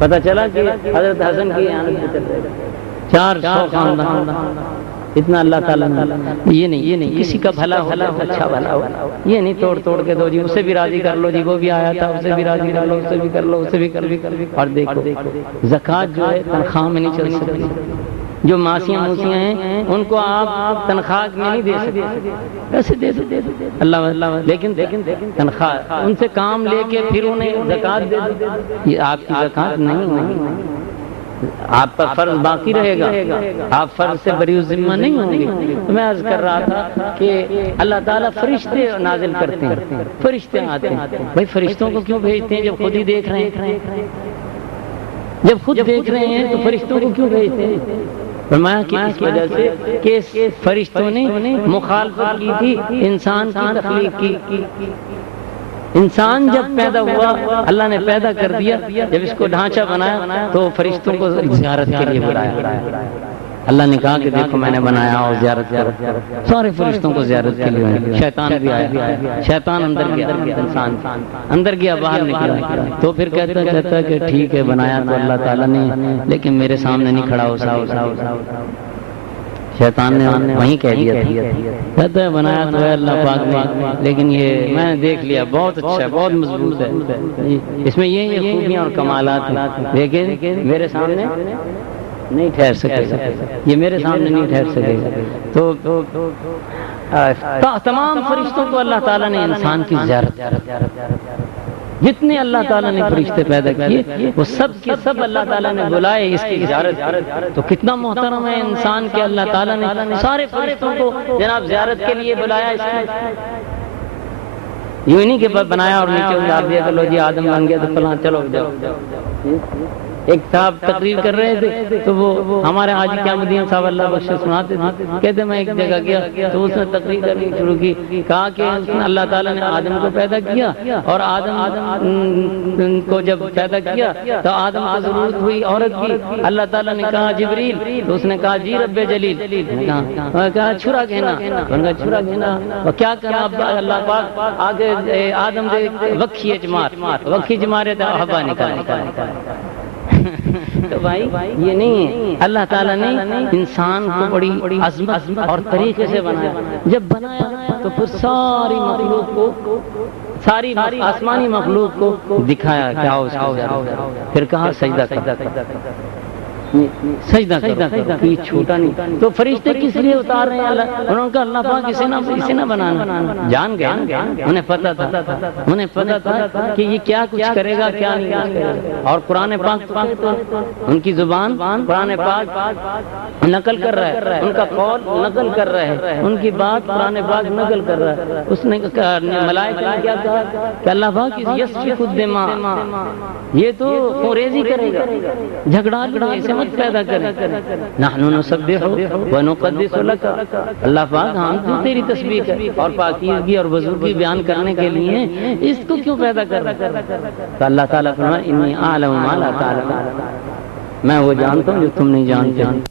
پتہ چلا کہ حضرت حسن کی اعانت پر چل رہے تھے 400 خاندان۔ اتنا اللہ تعالیٰ نے یہ نہیں کسی کا بھلا ہو اچھا بھلا ہو، یہ نہیں توڑ کے دو جی اسے بھی راضی کر لو، جی وہ بھی آیا تھا اسے بھی راضی کر لو، اسے بھی کر لو، اسے بھی کر لو۔ اور دیکھو زکوٰۃ جو ہے تنخواہ میں نہیں چل سکتی، جو معصیاں موسیاں ہیں ان کو آپ تنخواہ میں نہیں دے سکتے، ایسے دے دو اللہ، لیکن تنخواہ ان سے کام لے کے پھر انہیں زکوٰۃ دے دو، یہ آپ کی زکوٰۃ نہیں ہوگی، آپ پر فرض باقی رہے گا، آپ فرض سے بری ذمہ نہیں ہوں گے۔ میں عرض کر رہا تھا کہ اللہ تعالیٰ فرشتے نازل کرتے ہیں، فرشتے آتے ہیں، بھائی فرشتوں کو کیوں بھیجتے ہیں جب خود ہی دیکھ رہے ہیں؟ جب خود دیکھ رہے ہیں تو فرشتوں کو کیوں بھیجتے ہیں؟ فرمایا کہ اس وجہ سے کہ فرشتوں نے مخالفت کی تھی انسان کی تخلیق کی۔ انسان جب پیدا ہوا اللہ نے پیدا کر دیا، جب اس کو ڈھانچہ بنایا تو فرشتوں کو زیارت کے لیے بلایا۔ اللہ نے کہا کہ دیکھو میں نے بنایا اور زیارت کرو، سارے فرشتوں کو زیارت کے لیے۔ شیطان بھی آیا، شیطان اندر گیا، انسان اندر گیا باہر نکلا، تو پھر کہتا کہ ٹھیک ہے بنایا تو اللہ تعالیٰ نے، لیکن میرے سامنے نہیں کھڑا ہو سکتا۔ شیطان نے وہیں کہہ دیا تھا، کہتا ہے بنایا تو ہے اللہ پاک نے، لیکن یہ میں نے دیکھ لیا بہت اچھا ہے، بہت مضبوط ہے، اس میں یہ خوبیاں اور کمالات ہیں، لیکن میرے سامنے نہیں ٹھہر سکے گا، یہ میرے سامنے نہیں ٹھہر سکے گا۔ تو تمام فرشتوں کو اللہ تعالیٰ نے انسان کی زیارت، جتنے اللہ تعالیٰ نے فرشتے پیدا کیے وہ سب کے سب اللہ تعالیٰ نے بلائے اس کی زیارت۔ تو کتنا محترم ہے انسان کے اللہ تعالیٰ نے سارے فرشتوں کو جناب زیارت کے لیے بلایا۔ اس کی یوں نہیں کہ بنایا اور نیچے اتار دیا کہ لو جی آدم بن گیا تو فلاں چلو جاؤ، ایک صاحب تقریر کر رہے تھے تو وہ ہمارے حاجی قیامالدین صاحب اللہ بخش سناتے تھے، کہتے میں ایک جگہ گیا تو اس نے تقریر کرنی شروع کی، کہا کہ اللہ تعالیٰ نے آدم کو پیدا کیا اور آدم کو جب پیدا کیا تو آدم کو ضرورت ہوئی عورت کی، اللہ تعالیٰ نے کہا جبریل، تو اس نے کہا جی رب جلیل، کہا چھرا کہنا، چھرا کہنا، اور کیا کرا اللہ پاک آگے آدم دے وکھی وکھی مارے تو ہوا نکال۔ تو بھائی یہ نہیں ہے، اللہ تعالیٰ نے انسان کو بڑی عظمت اور طریقے سے بنایا، جب بنایا تو پھر ساری مخلوق کو، ساری آسمانی مخلوق کو دکھایا کیا اس کو، پھر کہا سجدہ کر، سجدہ کرو، کوئی چھوٹا نہیں۔ تو فرشتے کس لیے اتار رہے ہیں اللہ؟ انہوں نے کہا اللہ پاک اسے نہ بنانا، جان گیا، انہیں پتا تھا کہ یہ کیا کچھ کرے گا کیا نہیں کرے گا، اور قرآن پاک ان کی زبان قرآن پاک نقل کر رہا ہے، ان کا قول نقل کر رہا ہے، ان کی بات قرآن پاک نقل کر رہا ہے۔ اس نے ملائکہ نے کیا کہا کہ اللہ پاک یسفک الدماء، یہ تو خوریزی کرے گا، جھگڑا اسے مت پیدا کرے، نحن نسبح ونقدس لک، اللہ پاک ہم تو تیری تسبیح ہے اور پاکیزگی اور بزرگی بیان کرنے کے لیے اس کو کیوں پیدا کر رہا ہے؟ تو اللہ تعالیٰ فرمایا انی اعلم ما لا تعلمون، میں وہ جانتا ہوں جو تم نہیں جانتے۔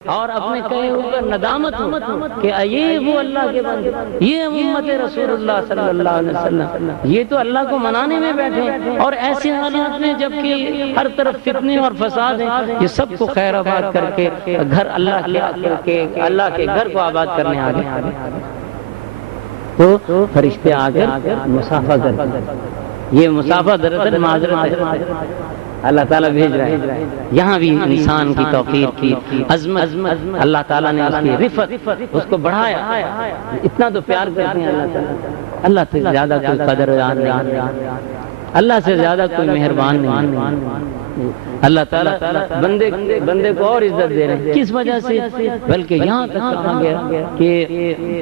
اور اپنے کہے اوپر ندامت ہو کہ یہ وہ اللہ کے بندے، یہ امت رسول اللہ صلی اللہ علیہ وسلم، یہ تو اللہ کو منانے میں بیٹھے، اور ایسے حالات میں جبکہ ہر طرف فتنے اور فساد ہیں، یہ سب کو خیر آباد کر کے گھر اللہ کے گھر کو آباد کرنے آ گئے۔ تو فرشتے آ کر مصافحہ کرتے، یہ مصافحہ دراصل معذرت ہے، اللہ تعالیٰ بھیج رہا ہے۔ یہاں بھی انسان کی توقیر کی عظمت، اللہ تعالیٰ نے اس کی رفت اس کو بڑھایا، اتنا تو پیار کرتے ہیں اللہ تعالیٰ، اللہ سے زیادہ کوئی قدر نہیں، اللہ سے زیادہ کوئی مہربان نہیں، اللہ تعالیٰ بندے کو اور عزت دے رہے ہیں. کس وجہ سے؟ بلکہ یہاں تک کہا گیا کہ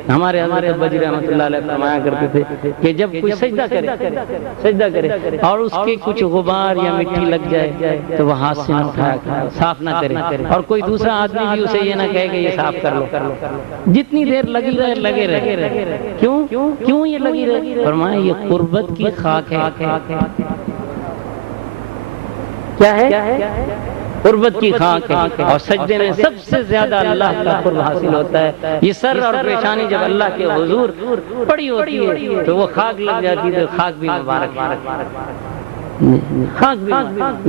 ہمارے حضرت بجری رحمۃ اللہ علیہ فرمایا کرتے تھے کہ جب کوئی سجدہ کرے اور اس کے کچھ غبار یا مٹی لگ جائے تو وہ ہاتھ سے نہ اٹھایا کرے، صاف نہ کرے، اور کوئی دوسرا آدمی بھی اسے یہ نہ کہے کہ یہ صاف کر لو. جتنی دیر لگے رہے. کیوں یہ لگی رہے؟ فرمایا یہ قربت کی خاک ہے. کیا ہے؟ قربت کی خاک ہے. اور سجدے میں سب سے زیادہ اللہ کا قرب حاصل ہوتا ہے. یہ سر اور پیشانی جب اللہ کے حضور پڑی ہوتی ہے تو وہ خاک لگ جاتی ہے، تو خاک بھی مبارک ہے. خاک بھی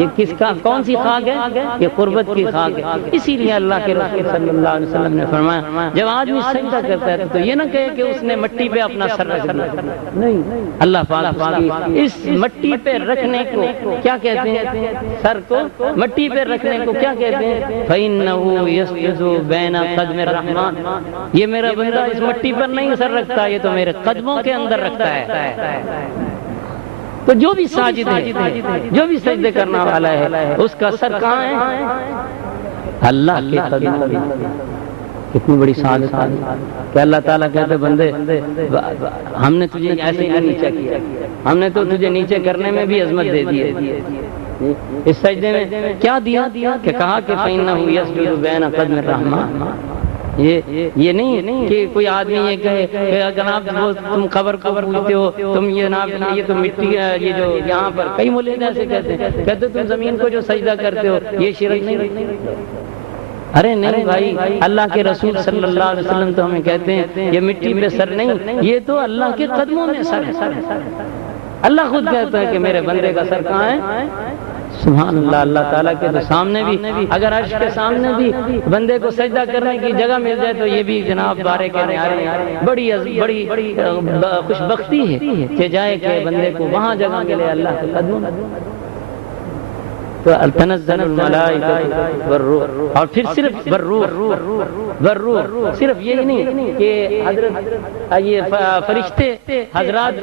یہ کس کا کون سی خاک ہے؟ یہ قربت کی خاک ہے. اسی لیے اللہ کے رسول صلی اللہ علیہ وسلم نے فرمایا جب آدمی سجدہ کرتا ہے تو یہ نہ کہے کہ اس نے مٹی پہ اپنا سر رکھ دیا. نہیں، اللہ پاک اس مٹی پہ رکھنے کو کیا کہتے ہیں؟ سر کو مٹی پہ رکھنے کو کیا کہتے ہیں؟ فَإِنَّهُ يَسْجُدُ بَيْنَ قَدْمِ الرَّحْمَنِ. یہ میرا بندہ اس مٹی پر نہیں سر رکھتا، یہ تو میرے قدموں کے اندر رکھتا ہے. تو جو بھی ساجد ہے، جو بھی سجدے کرنا والا ہے، اس کا سر کہاں ہے؟ اللہ کے قدموں میں. کتنی بڑی سعادت ہے کہ اللہ تعالیٰ کہتے بندے ہم نے تجھے ایسے ہی نیچے کیا، ہم نے تو تجھے نیچے کرنے میں بھی عظمت دے دی ہے. اس سجدے میں کیا دیا کہ کہا کہ فَإِنَّهُ يَسْجُدُ بَيْنَ قَدْمِ الرَّحْمَنِ. یہ نہیں کہ کوئی آدمی یہ کہے کہ جناب تم قبر کو پوجتے ہو، تم یہ جناب یہ تو مٹی یہ جو یہاں پر کئی مولوی ایسے کہتے تم زمین کو جو سجدہ کرتے ہو یہ شرک نہیں. ارے نہیں بھائی، اللہ کے رسول صلی اللہ علیہ وسلم تو ہمیں کہتے ہیں یہ مٹی پہ سر نہیں، یہ تو اللہ کے قدموں میں سر ہے. اللہ خود کہتا ہے کہ میرے بندے کا سر کہاں ہے. سبحان اللہ. اللہ تعالیٰ کے تو سامنے بھی، اگر عرش کے سامنے بھی بندے کو سجدہ کرنے کی جگہ مل جائے تو یہ بھی جناب بارے کے نعرے بڑی خوش بختی ہے کہ جائے کہ بندے کو وہاں جگہ ملے اللہ کے قدموں میں. تو تنزل الملائکۃ والروح، اور پھر صرف والروح صرف یہی نہیں کہ حضرت یہ فرشتے حضرات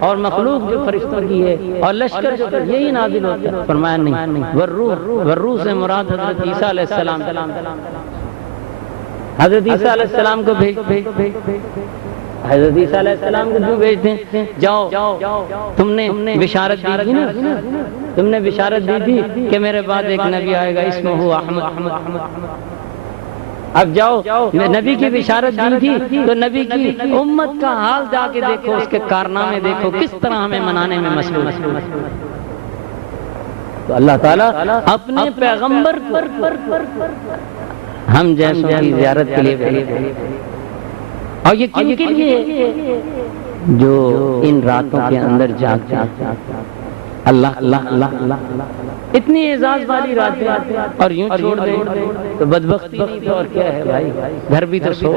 اور مخلوق جو فرشتوں کی ہے اور لشکر جو یہی نازل ہوتا ہے. فرمایا نہیں، والروح سے مراد حضرت عیسیٰ علیہ السلام. حضرت عیسیٰ علیہ السلام کو حضرت عیسیٰ علیہ السلام کو کیوں بھیجتے ہیں؟ جاؤ تم نے بشارت دی تھی نا، تم نے بشارت دی تھی کہ میرے بعد ایک نبی آئے گا اسمہ احمد. اب جاؤ نبی کی بشارت دی تھی تو نبی کی امت کا حال جا کے دیکھو، اس کے کارنامے دیکھو کس طرح ہمیں منانے میں مشغول ہے. تو اللہ تعالیٰ اپنے پیغمبر ہم جیسوں کی زیارت کے لیے بھیجے. اور یہ کن کے لیے؟ جو ان راتوں کے اندر جاگ اللہ اتنی اعزاز والی راتیں اور یوں چھوڑ دیں تو بدبختی نہیں تو اور کیا ہے بھائی. گھر بھی تو سو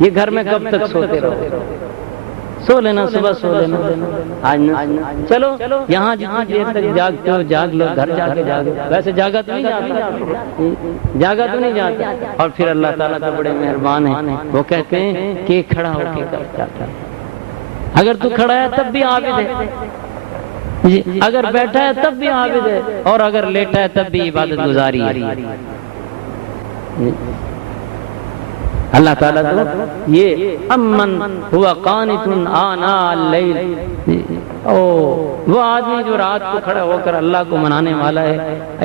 یہ گھر میں کب تک سوتے رہو؟ سو لینا، صبح سو لینا. آج چلو یہاں جتنی دیر تک جاگتے ہو جاگ لو، گھر جا کے جاگو. ویسے جاگا تو نہیں جاتا. اور پھر اللہ تعالیٰ تو بڑے مہربان ہیں، وہ کہتے ہیں کہ کھڑا ہو کے کرتا ہے. اگر تو کھڑا ہے تب بھی عابد ہے، اگر بیٹھا ہے تب بھی عابد ہے، اور اگر لیٹا ہے تب بھی عبادت گزاری ہے. اللہ تعالیٰ تو یہ امن ہوا قانت آناء اللیل، وہ آدمی جو رات کو کھڑا ہو کر اللہ کو منانے والا ہے،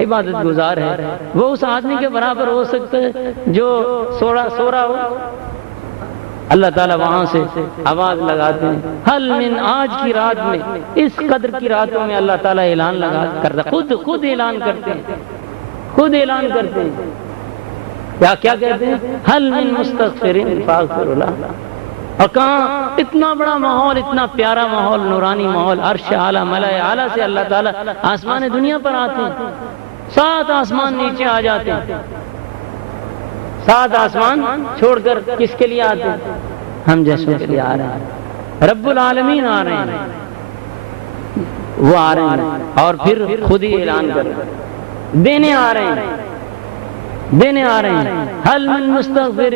عبادت گزار ہے، وہ اس آدمی کے برابر ہو سکتا ہے جو سو رہا ہو. اللہ تعالیٰ وہاں سے آواز لگاتے ہیں. حل من آج کی رات میں، اس قدر کی راتوں میں اللہ تعالیٰ اعلان لگا کرتا، خود اعلان کرتے ہیں. کیا کہتے ہیں؟ حل من مستغفرین فاغفر لہ. اور کہاں اتنا بڑا ماحول، اتنا پیارا ماحول، نورانی ماحول، عرش اعلیٰ ملائے اعلیٰ سے اللہ تعالیٰ آسمان دنیا پر آتے ہیں. 7 آسمان نیچے آ جاتے ہیں. 7 آسمان چھوڑ کر کس کے لیے آتے ہیں؟ ہم جیسوں کے لیے آ رہے ہیں. رب العالمین آ رہے ہیں، وہ آ رہے ہیں اور پھر خود ہی اعلان کر رہے ہیں، دینے آ رہے ہیں. حل من مستغفر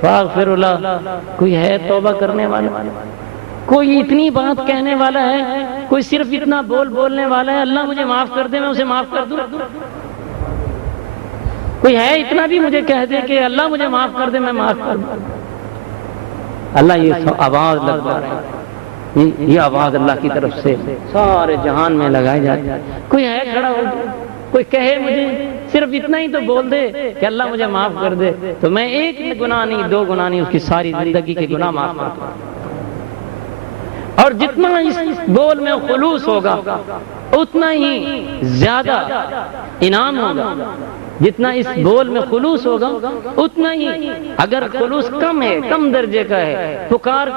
فاغفر لہ. کوئی ہے توبہ کرنے والا؟ کوئی اتنی بات کہنے والا ہے کوئی صرف اتنا بولنے والا ہے اللہ مجھے معاف کر دے میں اسے معاف کر دوں؟ کوئی ہے اتنا بھی مجھے کہہ دے کہ اللہ مجھے معاف کر دے میں معاف کر دوں؟ اللہ یہ آواز لگوا رہا ہے، یہ آواز اللہ کی طرف سے سارے جہان میں لگائی جاتی ہے۔ کوئی ہے کھڑا ہو کوئی کہے مجھے صرف اتنا ہی تو بول دے کہ اللہ مجھے معاف کر دے، تو میں ایک گناہ نہیں 2 گناہ نہیں اس کی ساری زندگی کے گناہ معاف کر دوں۔ اور جتنا اس بول میں خلوص ہوگا اتنا ہی زیادہ انعام ہوگا، جتنا اس بول میں خلوص ہوگا اتنا ہی، اگر خلوص کم ہے، کم درجے کا ہے، پکار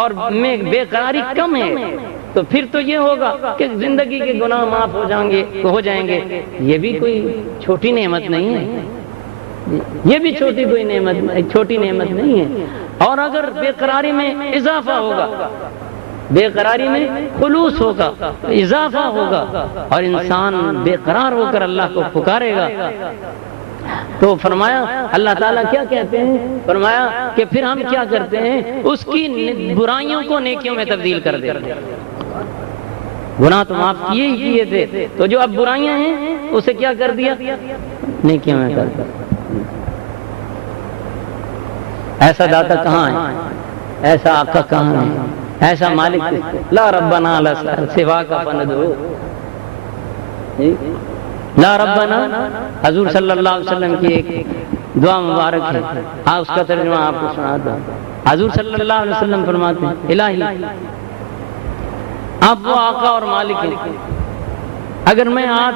اور میں بے قراری کم ہے، تو پھر تو یہ ہوگا کہ زندگی کے گناہ معاف ہو جائیں گے۔ یہ بھی کوئی چھوٹی نعمت نہیں ہے، یہ بھی چھوٹی نعمت نہیں ہے۔ اور اگر بے قراری میں اضافہ ہوگا، بے قراری میں خلوص ہوگا، اضافہ ہوگا، اور انسان بے قرار ہو کر اللہ کو پکارے گا، تو فرمایا اللہ تعالیٰ کیا کہتے ہیں؟ فرمایا کہ پھر ہم کیا کرتے ہیں؟ اس کی برائیوں کو نیکیوں میں تبدیل کر دیتے ہیں۔ گناہ تو معاف کیے ہی کیے تھے، تو جو اب برائیاں ہیں اسے کیا کر دیا؟ نیکیوں میں کر دیا۔ ایسا داتا کہاں ہے؟ ایسا آقا کہاں ہے؟ ایسا مالک لا ربنا لا سوا کا فندو، لا ربنا حضور صلی اللہ علیہ وسلم کی ایک دعا مبارک ہے، اس کا ترجمہ آپ کو سناتا ہوں۔ حضور صلی اللہ علیہ وسلم فرماتے ہیں الہی آپ وہ آقا اور مالک ہیں، اگر میں آج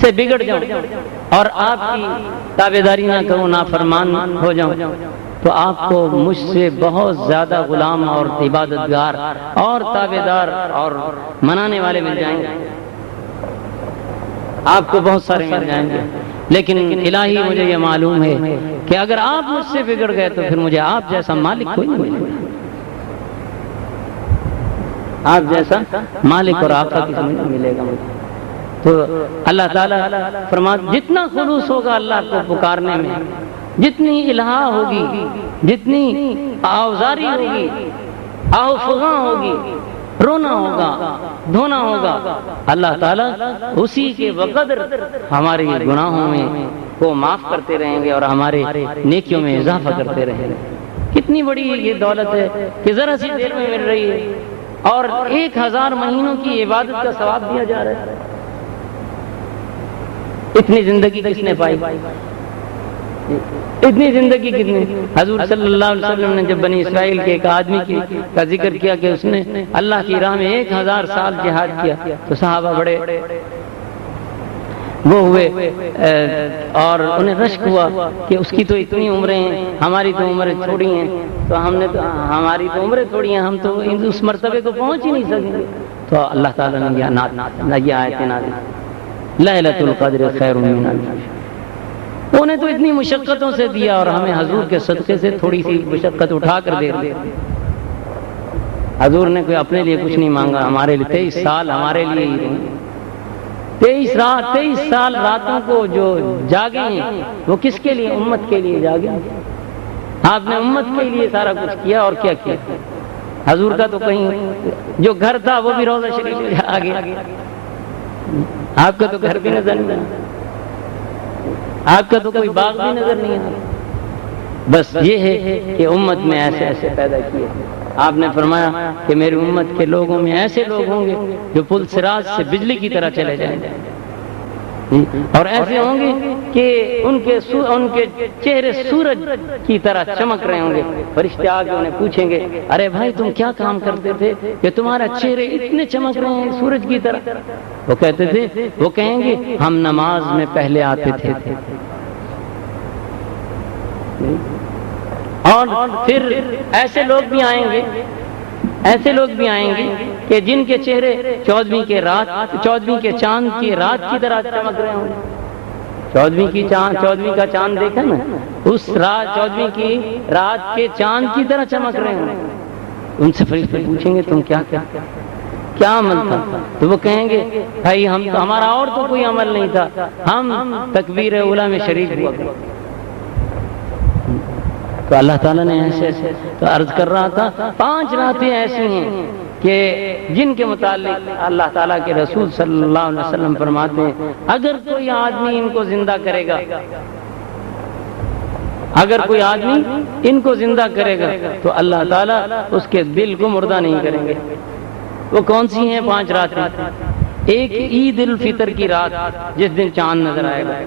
سے بگڑ جاؤں اور آپ کی تابعداری نہ کروں، نافرمان ہو جاؤں، تو آپ کو مجھ سے بہت زیادہ غلام اور عبادت گار اور تابعدار اور منانے والے مل جائیں گے، آپ کو بہت سارے مل جائیں گے، لیکن الہی مجھے یہ معلوم ہے کہ اگر آپ مجھ سے بگڑ گئے تو پھر مجھے آپ جیسا مالک کوئی نہیں ملے گا، آپ جیسا مالک اور آقا کسی میں نہیں ملے گا مجھے۔ تو اللہ تعالیٰ فرماتا جتنا خلوص ہوگا اللہ کو پکارنے میں، جتنی الہا ہوگی، جتنی آوزاری ہوگی، آوفغاں ہوگی، رونا ہوگا، دھونا ہوگا، اللہ تعالیٰ اسی کے بقدر ہمارے گناہوں میں کو معاف کرتے رہیں گے اور ہمارے نیکیوں میں اضافہ کرتے رہیں گے۔ کتنی بڑی یہ دولت ہے کہ ذرا سی دیر میں مل رہی ہے، اور 1000 مہینوں کی عبادت کا ثواب دیا جا رہا ہے۔ اتنی زندگی کس نے پائی؟ اتنی زندگی کتنی؟ حضور صلی اللہ علیہ وسلم نے جب بنی اسرائیل کے ایک آدمی کا ذکر کیا کہ اس نے اللہ کی راہ میں 1000 سال جہاد کیا، تو صحابہ بڑے وہ ہوئے اور انہیں رشک ہوا کہ اس کی تو اتنی عمریں ہیں، ہماری تو عمریں تھوڑی ہیں، تو ہماری تو عمریں تھوڑی ہیں، ہم تو اس مرتبے کو پہنچ ہی نہیں سکیں گے۔ تو اللہ تعالیٰ نے یہ آیتیں نازل کی، لیلۃ القدر خیر من الف شہر۔ انہیں تو اتنی مشقتوں سے دیا اور ہمیں حضور کے صدقے سے تھوڑی سی مشقت اٹھا کر دے دیا۔ حضور نے کوئی اپنے لیے کچھ نہیں مانگا، ہمارے لیے 23 سال ہمارے لیے ہی رہے۔ 23 سال راتوں کو جو جاگے ہیں وہ کس کے لیے؟ امت کے لیے جاگے۔ آپ نے امت کے لیے سارا کچھ کیا، اور کیا کیا؟ حضور کا تو کہیں جو گھر تھا وہ بھی روضہ شریف میں آ گیا، آپ کا تو گھر بھی نظر نہیں آیا، آپ کا تو کوئی باغ بھی نظر نہیں آیا۔ بس یہ ہے کہ امت میں ایسے ایسے پیدا کیے۔ آپ نے فرمایا کہ میری امت کے لوگوں میں ایسے لوگ ہوں گے جو پل صراط سے بجلی کی طرح چلے جائیں گے، اور ایسے ہوں گے کہ ان کے چہرے سورج کی طرح چمک رہے ہوں گے۔ فرشتے آ کے انہیں پوچھیں گے ارے بھائی تم کیا کام کرتے تھے کہ تمہارا چہرے اتنے چمک رہے ہیں سورج کی طرح؟ وہ کہتے تھے، وہ کہیں گے ہم نماز میں پہلے آتے تھے۔ اور پھر ایسے لوگ بھی آئیں گے، ایسے لوگ بھی آئیں گے کہ جن کے چہرے 14ویں کے چاند کی رات کی طرح چمک رہے ہوں گے۔ 14ویں کا چاند دیکھا نا، اس رات 14ویں کی رات کے چاند کی طرح چمک رہے ہوں گے۔ ان سے فرشتے پوچھیں گے تم کیا عمل تھا؟ تو وہ کہیں گے بھائی ہمارا اور تو کوئی عمل نہیں تھا، ہم تکبیر اولیٰ میں شریک ہوا۔ تو اللہ تعالیٰ نے ایسے تو عرض کر رہا تھا 5 راتیں ایسی ہیں کہ جن کے متعلق اللہ تعالیٰ کے رسول صلی اللہ علیہ وسلم فرماتے ہیں اگر کوئی آدمی ان کو زندہ کرے گا، اگر کوئی آدمی ان کو زندہ کرے گا تو اللہ تعالیٰ اس کے دل کو مردہ نہیں کریں گے۔ وہ کون سی ہیں 5 راتیں؟ ایک عید الفطر کی رات جس دن چاند نظر آئے گا،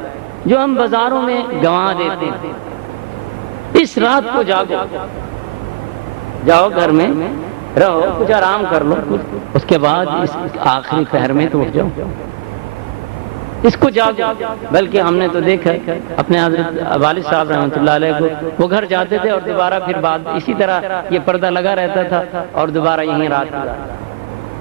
جو ہم بازاروں میں گنوا دیتے ہیں، اس رات کو جاگو، جاؤ گھر میں رہو، کچھ آرام کر لو، اس کے بعد اس آخری پہر میں تو اٹھ جاؤ، اس کو جاگو۔ بلکہ ہم نے تو دیکھا اپنے حضرت والد صاحب رحمۃ اللہ علیہ کو، وہ گھر جاتے تھے اور دوبارہ پھر بعد اسی طرح یہ پردہ لگا رہتا تھا اور دوبارہ یہیں رات گزارتے،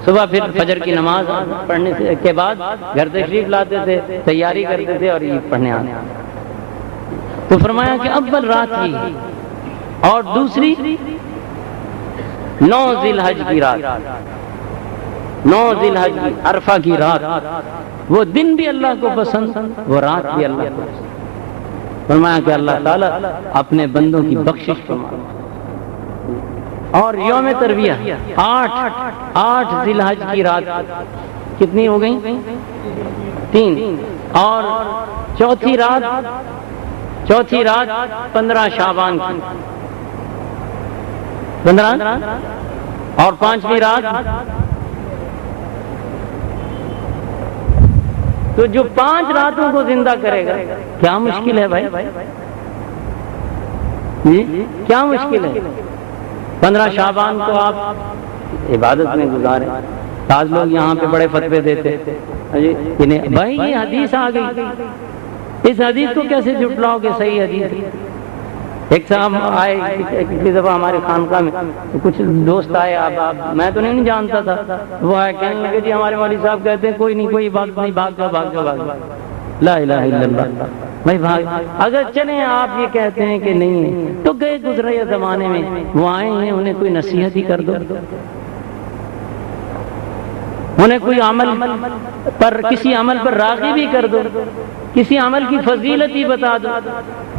صبح پھر فجر کی نماز پڑھنے کے بعد گھر تشریف لاتے تھے، تیاری کرتے تھے اور عید پڑھنے آتے۔ تو فرمایا کہ اول رات کی اور دوسری 9 ذی الحج کی رات، 9 ذی الحج کی عرفہ کی رات، وہ دن بھی اللہ کو پسند، وہ رات بھی اللہ کو پسند۔ فرمایا کہ اللہ تعالیٰ اپنے بندوں کی بخشش فرماتا۔ اور یوم ترویہ 8 ذی الحج کی رات کتنی ہو گئی؟ 3۔ اور چوتھی رات 15 شعبان کی، 15، اور 5ویں رات، تو جو 5 راتوں کو زندہ کرے گا، کیا مشکل ہے بھائی جی، کیا مشکل ہے؟ 15 شعبان کو آپ عبادت میں گزاریں۔ بعض لوگ یہاں پہ بڑے فتوے دیتے بھائی یہ حدیث آ گئی، اس حدیث کو کیسے جھٹلاؤ گے؟ صحیح حدیث۔ ایک صاحب آئے پچھلی دفعہ ہمارے خانقاہ میں، کچھ دوست آئے، میں تو نہیں جانتا تھا، وہ آئے کہنے لگے جی ہمارے مولوی صاحب کہتے ہیں کوئی نہیں، کوئی بات نہیں، بھاگ جاؤ۔ لا الہ الا اللہ، بھائی بھاگ، اگر چلیں آپ یہ کہتے ہیں کہ نہیں ہے تو گئے گزرے زمانے میں وہ آئے ہیں، انہیں کوئی نصیحت ہی کر دو، انہیں کوئی عمل پر، کسی عمل پر راغب بھی کر دو، کسی عمل کی فضیلت ہی بتا دو۔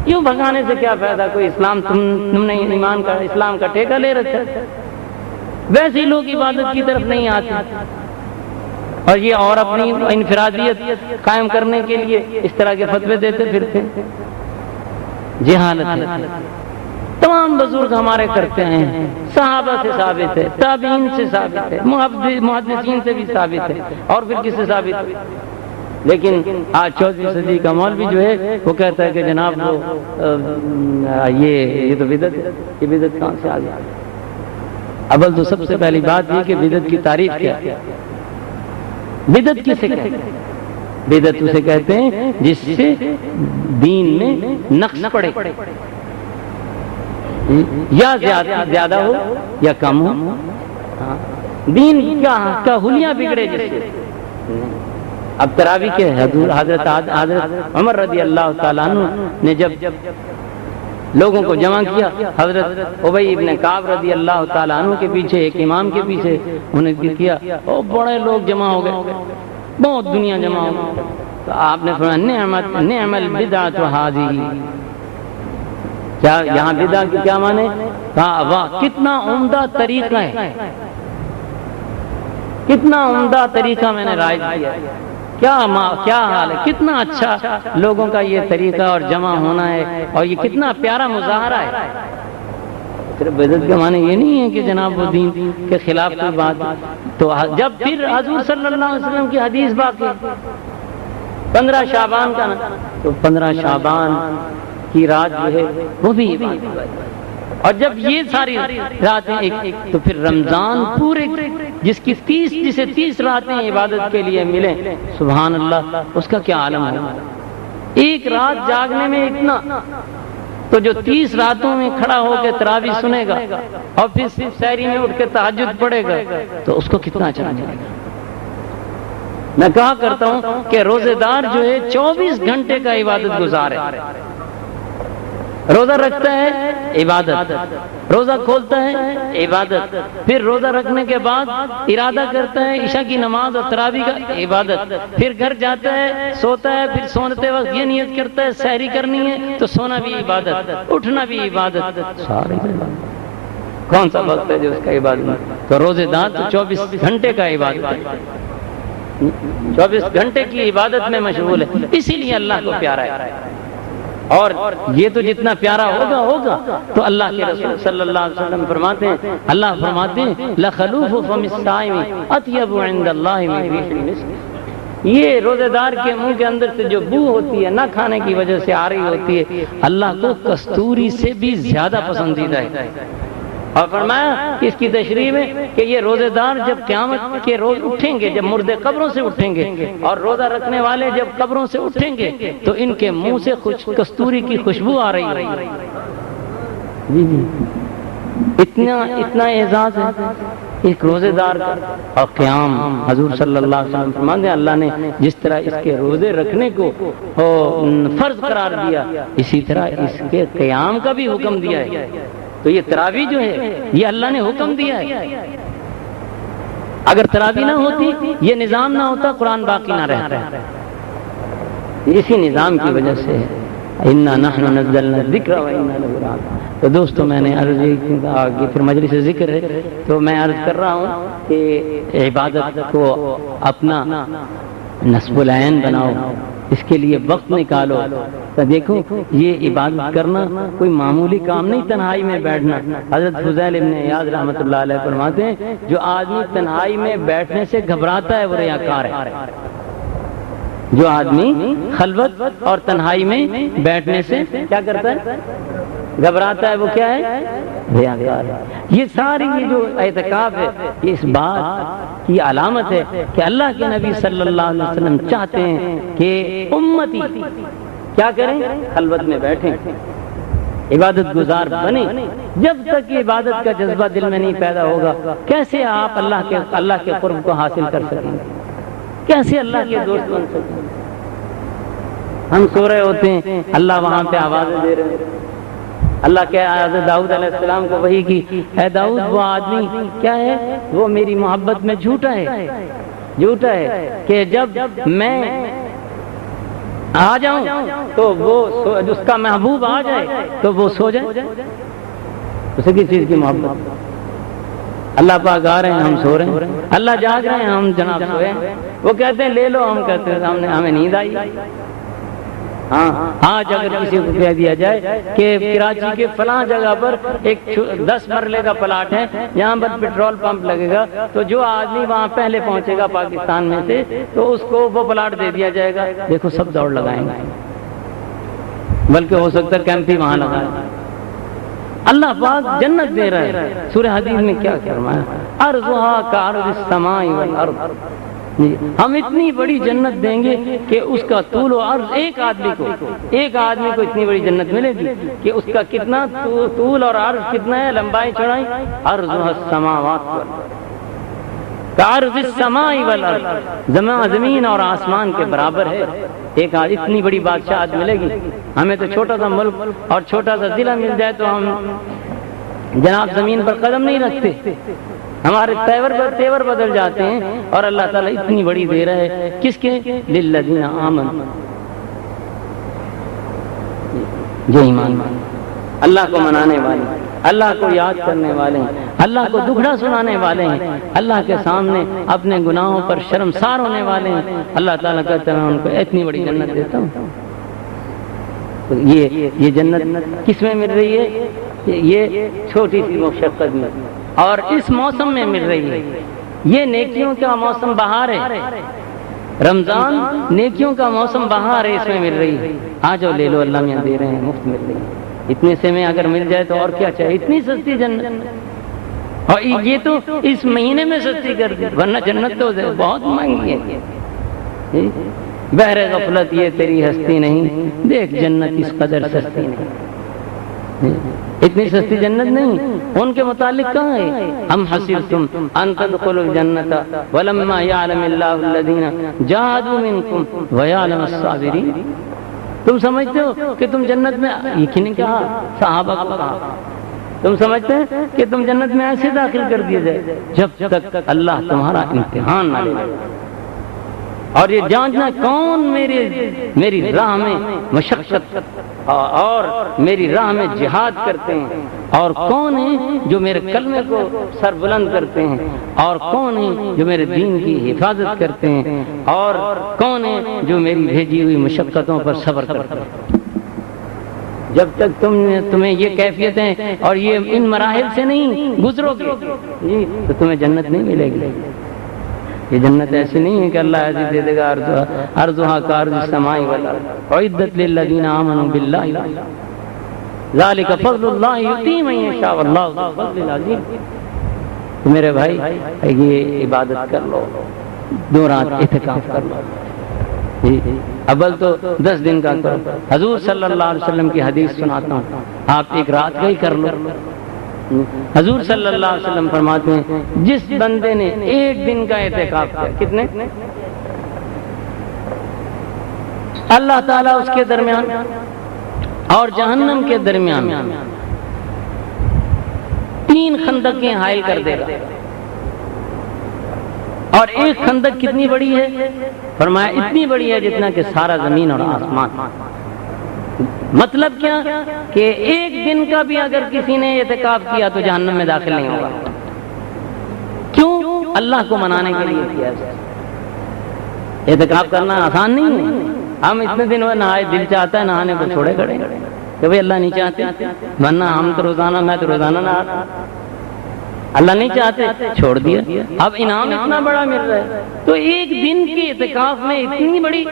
یوں بھگانے سے کیا فائدہ؟ کوئی اسلام تم نے ایمان کا، اسلام کا ٹھیکہ لے رکھا ہے، ویسے ہی لوگ عبادت کی طرف نہیں آتے، اور یہ اور اپنی انفرادیت قائم کرنے کے لیے اس طرح کے فتوے دیتے پھرتے۔ جہالت ہے، تمام بزرگ ہمارے کرتے ہیں، صحابہ سے ثابت ہے، تابعین سے ثابت ہے، محدثین سے بھی ثابت ہے، اور پھر کس سے ثابت ہے؟ لیکن آج 14ویں صدی کا مولوی جو ہے وہ کہتا ہے کہ جناب وہ یہ تو بدعت ہے۔ یہ بدعت کہاں سے آ گئی؟ اول تو سب سے پہلی بات یہ کہ بدعت کی تعریف کیا ہے؟ بدعت کسے کہتے ہیں؟ بدعت اسے کہتے ہیں جس سے دین میں نقص پڑے، یا زیادہ ہو یا کم ہو، دین کا حلیہ بگڑے جس سے۔ اب تراویح کے حضرت عمر رضی اللہ تعالیٰ عنہ نے جب لوگوں کو جمع کیا، حضرت ابی ابن کعب رضی اللہ تعالیٰ عنہ کے پیچھے، ایک امام کے پیچھے انہیں کیا، اور بڑے لوگ جمع ہو گئے، بہت دنیا جمع ہو گئی، تو آپ نے فرمایا نعم البدعۃ ھذہ۔ کیا یہاں بدعت کی کیا معنی؟ کہا واہ کتنا عمدہ طریقہ ہے، کتنا عمدہ طریقہ میں نے رائج کیا ہے، کیا حال ہے، کتنا اچھا لوگوں کا یہ طریقہ اور جمع ہونا ہے، اور یہ کتنا پیارا مظاہرہ ہے۔ صرف بدعت کا معنی یہ نہیں ہے کہ جناب وہ دین کے خلاف کوئی بات۔ تو جب پھر حضور صلی اللہ علیہ وسلم کی حدیث باقی 15 شعبان کا، تو 15 شعبان کی رات جو ہے وہ بھی عبادت، اور جب یہ ساری راتیں ایک، تو پھر رمضان پورے جسے 30 راتیں عبادت کے لیے ملیں، سبحان اللہ، اس کا کیا عالم ہے۔ ایک رات جاگنے میں اتنا، تو جو 30 راتوں میں کھڑا ہو کے تراویح سنے گا اور پھر سحری میں اٹھ کے تہجد پڑھے گا، تو اس کو کتنا اچھا ملے گا۔ میں کہا کرتا ہوں کہ روزے دار جو ہے 24 گھنٹے کا عبادت گزار ہے، روزہ رکھتا ہے عبادت، روزہ کھولتا ہے عبادت، پھر روزہ رکھنے کے بعد ارادہ کرتا ہے عشاء کی نماز اور تراویح کا عبادت، پھر گھر جاتا ہے، سوتا ہے، پھر سونے وقت یہ نیت کرتا ہے سحری کرنی ہے تو سونا بھی عبادت، اٹھنا بھی عبادت، ساری عبادت۔ کون سا وقت ہے جو اس کا عبادت میں؟ تو روزے دار تو 24 گھنٹے کا عبادت ہے، 24 گھنٹے کی عبادت میں مشغول ہے، اسی لیے اللہ کو پیارا ہے۔ اور یہ تو جتنا پیارا ہوگا تو اللہ کے رسول صلی اللہ علیہ وسلم فرماتے ہیں، اللہ فرماتے ہیں لخلوف فم الصائم اطیب عند اللہ من ریح المسک، یہ روزے دار کے منہ کے اندر سے جو بو ہوتی ہے نہ کھانے کی وجہ سے آ رہی ہوتی ہے، اللہ کو کستوری سے بھی زیادہ پسندیدہ ہے۔ اور فرمایا کہ اس کی تشریح میں کہ یہ روزے دار جب قیامت کے روز اٹھیں گے، جب مردے قبروں سے اٹھیں گے اور روزہ رکھنے والے جب قبروں سے اٹھیں گے تو ان کے منہ سے کستوری کی خوشبو آ رہی ہے۔ جی جی، اتنا اعزاز ہے ایک روزے دار کا۔ اور قیام، حضور صلی اللہ علیہ وسلم فرماتے ہیں اللہ نے جس طرح اس کے روزے رکھنے کو فرض قرار دیا، اسی طرح اس کے قیام کا بھی حکم دیا ہے۔ تو یہ تراویح جو ہے یہ اللہ نے حکم دیا ہے، اگر تراویح نہ ہوتی، یہ نظام نہ ہوتا، قرآن باقی نہ رہتا، اسی نظام کی وجہ سے اِنَّا نَحْنُ نَزَّلْنَا الذِّكْرَ وَإِنَّا لَهُ لَحَافِظُونَ۔ تو دوستو میں نے عرض کی پھر مجلس ذکر ہے تو میں عرض کر رہا ہوں کہ عبادت کو اپنا نصب العین بناؤ، اس کے لیے وقت نکالو۔ تو دیکھو یہ عبادت کرنا کوئی معمولی کام نہیں، تنہائی میں بیٹھنا۔ حضرت فضیل ابن عیاض رحمۃ اللہ علیہ فرماتے ہیں جو آدمی تنہائی میں بیٹھنے سے گھبراتا ہے وہ ریاکار ہے۔ جو آدمی خلوت اور تنہائی میں بیٹھنے سے کیا کرتا ہے؟ گھبراتا ہے، وہ کیا ہے؟ ریاکار ہے۔ یہ ساری یہ جو اعتکاف ہے یہ اس بات کی علامت ہے کہ اللہ کے نبی صلی اللہ علیہ وسلم چاہتے ہیں کہ امتی کیا کریں؟ خلوت میں بیٹھیں، عبادت گزار بنیں۔ جب تک یہ عبادت کا جذبہ دل میں نہیں پیدا ہوگا کیسے آپ اللہ کے قرب کو حاصل کر سکیں گے؟ کیسے اللہ کے دوست بن سکیں گے؟ ہم سو رہے ہوتے ہیں، اللہ وہاں پہ آوازیں دے رہے ہیں۔ اللہ کیا حضرت داؤد علیہ السلام کو وحی کی، اے داؤد وہ آدمی کیا ہے؟ وہ میری محبت میں جھوٹا ہے کہ جب میں آ جاؤں تو وہ اس کا محبوب آ جائے تو وہ سو جائے۔ اسے کس چیز کی محبت؟ اللہ پاک آ رہے ہیں، ہم سو رہے ہیں، اللہ جاگ رہے ہیں، ہم جناب سوئے ہیں۔ وہ کہتے ہیں لے لو، ہم کہتے ہیں ہمیں نیند آئی۔ آج اگر کسی کو کہہ دیا جائے کہ کراچی کے فلاں جگہ پر ایک 10 مرلے کا پلاٹ ہے، یہاں پر پیٹرول پمپ لگے گا، تو جو آدمی وہاں پہلے پہنچے گا پاکستان میں سے تو اس کو وہ پلاٹ دے دیا جائے گا۔ دیکھو سب دوڑ لگائیں گے، بلکہ ہو سکتا ہے کیمپ ہی وہاں لگائے۔ اللہ پاک جنت دے رہا ہے۔ سورہ حدیث میں کیا فرمایا؟ ارضھا کعرض السماء والارض، ہم اتنی بڑی جنت دیں گے کہ اس کا طول و عرض ایک آدمی کو اتنی بڑی جنت ملے گی کہ اس کا کتنا طول اور عرض کتنا ہے، لمبائی چوڑائی، عرضھا السماوات والارض کعرض السماء والارض، زمین اور آسمان کے برابر ہے۔ ایک اتنی بڑی بادشاہت ملے گی ہمیں۔ تو چھوٹا سا ملک اور چھوٹا سا ضلع مل جائے تو ہم جناب زمین پر قدم نہیں رکھتے، ہمارے تیور بدل جاتے ہیں۔ اور اللہ تعالیٰ اتنی بڑی دے رہا ہے، کس کے؟ للذین آمنوا، جو ایمان، اللہ کو منانے والے، اللہ کو یاد کرنے والے ہیں، اللہ کو دکھڑا سنانے والے ہیں، اللہ کے سامنے اپنے گناہوں پر شرمسار ہونے والے ہیں۔ اللہ تعالیٰ کہتا ہے میں ان کو اتنی بڑی جنت دیتا ہوں۔ یہ جنت کس میں مل رہی ہے؟ یہ چھوٹی سی مشقت میں اور اس موسم میں مل رہی ہے۔ یہ نیکیوں کا موسم بہار ہے، رمضان نیکیوں کا موسم بہار ہے، اس میں مل رہی ہے۔ آ جاؤ لے لو، اللہ میاں دے رہے ہیں، مفت مل رہی ہے۔ اتنے سے میں اگر مل جائے تو اور کیا چاہیے؟ اتنی سستی جنت، اور یہ تو اس مہینے میں سستی کر دی، ورنہ جنت تو بہت مہنگی ہے۔ بہر غفلت یہ تیری ہستی نہیں، دیکھ جنت اس قدر سستی نہیں، اتنی سستی جنت نہیں۔ ان کے متعلق کہاں ہے؟ ام حسبتم ان تدخلوا الجنۃ ولما يعلم الله الذين جاهدوا منكم ويعلم الصابرين، تم سمجھتے ہو کہ تم جنت میں، یہ نہیں کہا، صحابہ کو کہا، تم سمجھتے ہیں کہ تم جنت میں ایسے داخل کر دیے جائے جب تک اللہ تمہارا امتحان نہ لے۔ اور یہ جانچنا کون میری راہ میں مشقت اور میری راہ میں جہاد کرتے ہیں، اور کون ہیں جو میرے کلمے کو سر بلند کرتے ہیں، اور کون ہیں جو میرے دین کی حفاظت کرتے ہیں، اور کون ہیں جو میری بھیجی ہوئی مشقتوں پر صبر کرتے ہیں۔ جب تک تمہیں یہ کیفیتیں اور یہ ان مراحل سے نہیں گزرو گے جی تو تمہیں جنت نہیں ملے گی۔ یہ جنت ایسی نہیں ہے کہ اللہ ایسی دے دے گا ارضھا کارض السماء والارض اعدت للذین آمنوا باللہ ذالک فضل اللہ یؤتی من یشاء واللہ ذو الفضل العظیم۔ تو میرے بھائی یہ عبادت کر لو، 2 رات اعتکاف کر لو جی، اول تو 10 دن کا کرو۔ حضور صلی اللہ علیہ وسلم کی حدیث سناتا ہوں، آپ 1 رات کا ہی کر لو۔ حضور صلی اللہ علیہ وسلم فرماتے ہیں جس بندے نے 1 دن کا اعتکاف کیا، کتنے؟ اللہ تعالیٰ اس کے درمیان اور جہنم کے درمیان 3 خندقیں حائل کر دے گا۔ اور 1 خندق کتنی بڑی ہے؟ فرمایا اتنی بڑی ہے جتنا کہ سارا زمین اور آسمان۔ مطلب کیا کہ 1 دن کا بھی اگر کسی نے اعتکاف کیا تو جہنم میں داخل نہیں ہوگا۔ کیوں؟ اللہ کو منانے کے لیے کیا ہے۔ اعتکاف کرنا آسان نہیں ہے۔ ہم اتنے دن ہوئے نہائے، دل چاہتا ہے نہانے کو چھوڑے کھڑے کہ بھئی اللہ نہیں چاہتے، ورنہ ہم تو روزانہ، میں تو روزانہ نہاتا، اللہ نہیں چاہتے، چھوڑ دیا۔ اب انعام اتنا بڑا مل رہا ہے تو 1 دن کے اعتکاف میں اتنی بڑی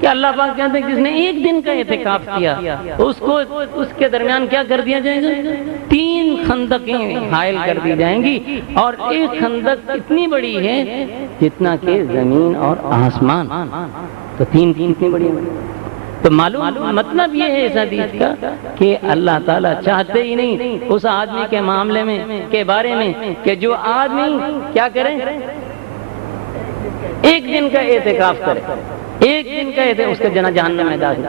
کہ اللہ پاک کہتے ہیں جس نے 1 دن کا اعتکاف کیا اس کو اس کے درمیان کیا کر دیا جائے گا؟ 3 خندقیں حائل کر دی جائیں گی، اور 1 خندق اتنی بڑی ہے جتنا کہ زمین اور آسمان۔ تو 3 اتنی بڑی ہے۔ تو معلوم مطلب یہ ہے اس حدیث کا کہ اللہ تعالیٰ چاہتے ہی نہیں اس آدمی کے معاملے میں کے بارے میں کہ جو آدمی کیا کرے، 1 دن کا اعتکاف کرے، 1 دن کا اعتکاف، اس کے جہنم میں داخل۔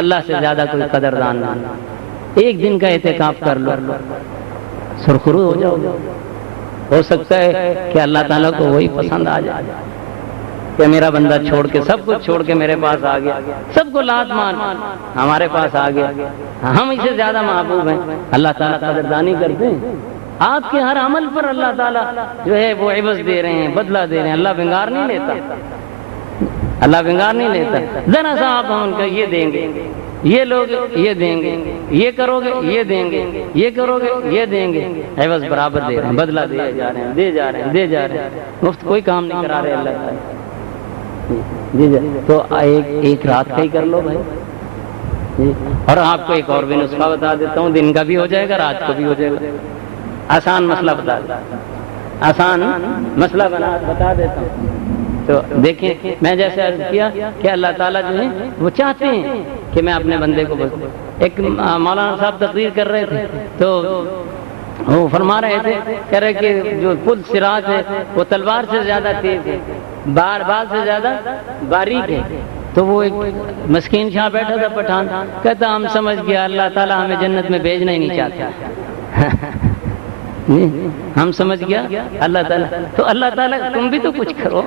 اللہ سے زیادہ کوئی قدردان نہیں۔ 1 دن کا اعتکاف کر لو، سرخرو ہو جاؤ گے۔ ہو سکتا ہے کہ اللہ تعالیٰ کو وہی پسند آ جائے کہ میرا بندہ چھوڑ کے سب کچھ چھوڑ کے میرے پاس آ گیا، سب کو لات مار ہمارے پاس آ گیا، ہم اسے زیادہ محبوب ہیں۔ اللہ تعالیٰ قدردانی کرتے ہیں، آپ کے ہر عمل پر اللہ تعالیٰ جو ہے وہ عوض دے رہے ہیں، بدلہ دے رہے ہیں۔ اللہ بنگار نہیں لیتا، اللہ بنگار نہیں لیتا۔ ذرا سا آپ ہم ان کا یہ دیں گے، یہ لوگ یہ دیں گے، یہ کرو گے یہ دیں گے، یہ کرو گے یہ دیں گے، عوض برابر دے رہے ہیں، بدلہ دے جا رہے ہیں، دے جا رہے ہیں، دے جا رہے ہیں، مفت کوئی کام نہیں کرا رہے اللہ تعالیٰ جی۔ تو 1 رات کا ہی کر لو بھائی جی۔ اور آپ کو ایک اور بھی نسخہ بتا دیتا ہوں، دن کا بھی ہو جائے گا، رات کو بھی ہو جائے گا۔ آسان مسئلہ بتا دیتا ہوں، آسان مسئلہ بتا دیتا ہوں۔ تو دیکھیں میں جیسے عرض کیا کہ اللہ تعالیٰ جو ہے وہ چاہتے ہیں کہ میں اپنے بندے کو ایک مولانا صاحب تقریر کر رہے تھے تو وہ فرما رہے تھے، کہہ رہے کہ جو پل صراط ہے وہ تلوار سے زیادہ تیز ہے، بال سے زیادہ باریک ہے۔ تو وہ ایک مسکین شاہ بیٹھا تھا پٹھان، کہتا ہم سمجھ گیا اللہ تعالیٰ ہمیں جنت میں بھیجنا ہی نہیں چاہتا۔ ہم سمجھ گیا اللہ تعالیٰ، تو اللہ تعالیٰ تم بھی تو کچھ کرو،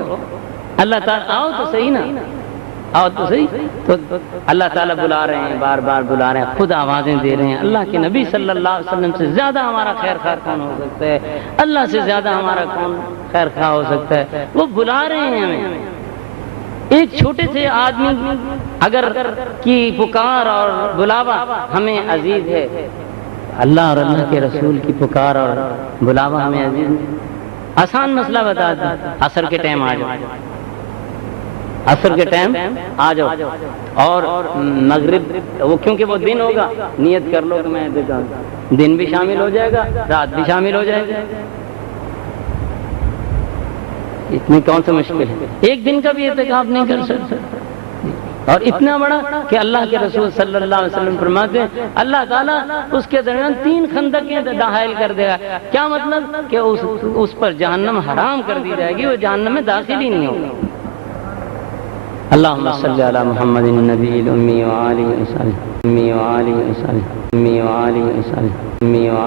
اللہ تعالیٰ آؤ تو صحیح نا، آؤ تو صحیح۔ تو اللہ تعالیٰ بلا رہے ہیں، بار بار بلا رہے ہیں، خود آوازیں دے رہے ہیں۔ اللہ کے نبی صلی اللہ علیہ وسلم سے زیادہ ہمارا خیر خواہ کون ہو سکتا ہے؟ اللہ سے زیادہ ہمارا کون خیر خواہ ہو سکتا ہے؟ وہ بلا رہے ہیں ہمیں۔ ایک چھوٹے سے آدمی اگر کی پکار اور بلاوا ہمیں عزیز ہے، اللہ اور اللہ کے رسول کی پکار اور بلاوا ہمیں عزیز ہے۔ آسان مسئلہ بتا دیں، عصر کے ٹائم آ جاؤ، عصر کے ٹائم آ جاؤ، اور مغرب وہ کیونکہ وہ دن ہوگا، نیت کر لو کہ میں دن بھی شامل ہو جائے گا، رات بھی شامل ہو جائے گا۔ اتنی کون سا مشکل ہے؟ 1 دن کا بھی اعتکاف نہیں کر سکتے، اور اتنا بڑا کہ اللہ کے رسول صلی اللہ علیہ وسلم فرماتے ہیں اللہ تعالیٰ اس کے درمیان 3 خندقیں حائل کر دے گا۔ کیا مطلب؟ کہ اس پر جہنم حرام کر دی جائے گی، وہ جہنم میں داخل ہی نہیں ہوگا۔ اللہم صلی علی محمد النبی الامی وآلہ وصحبہ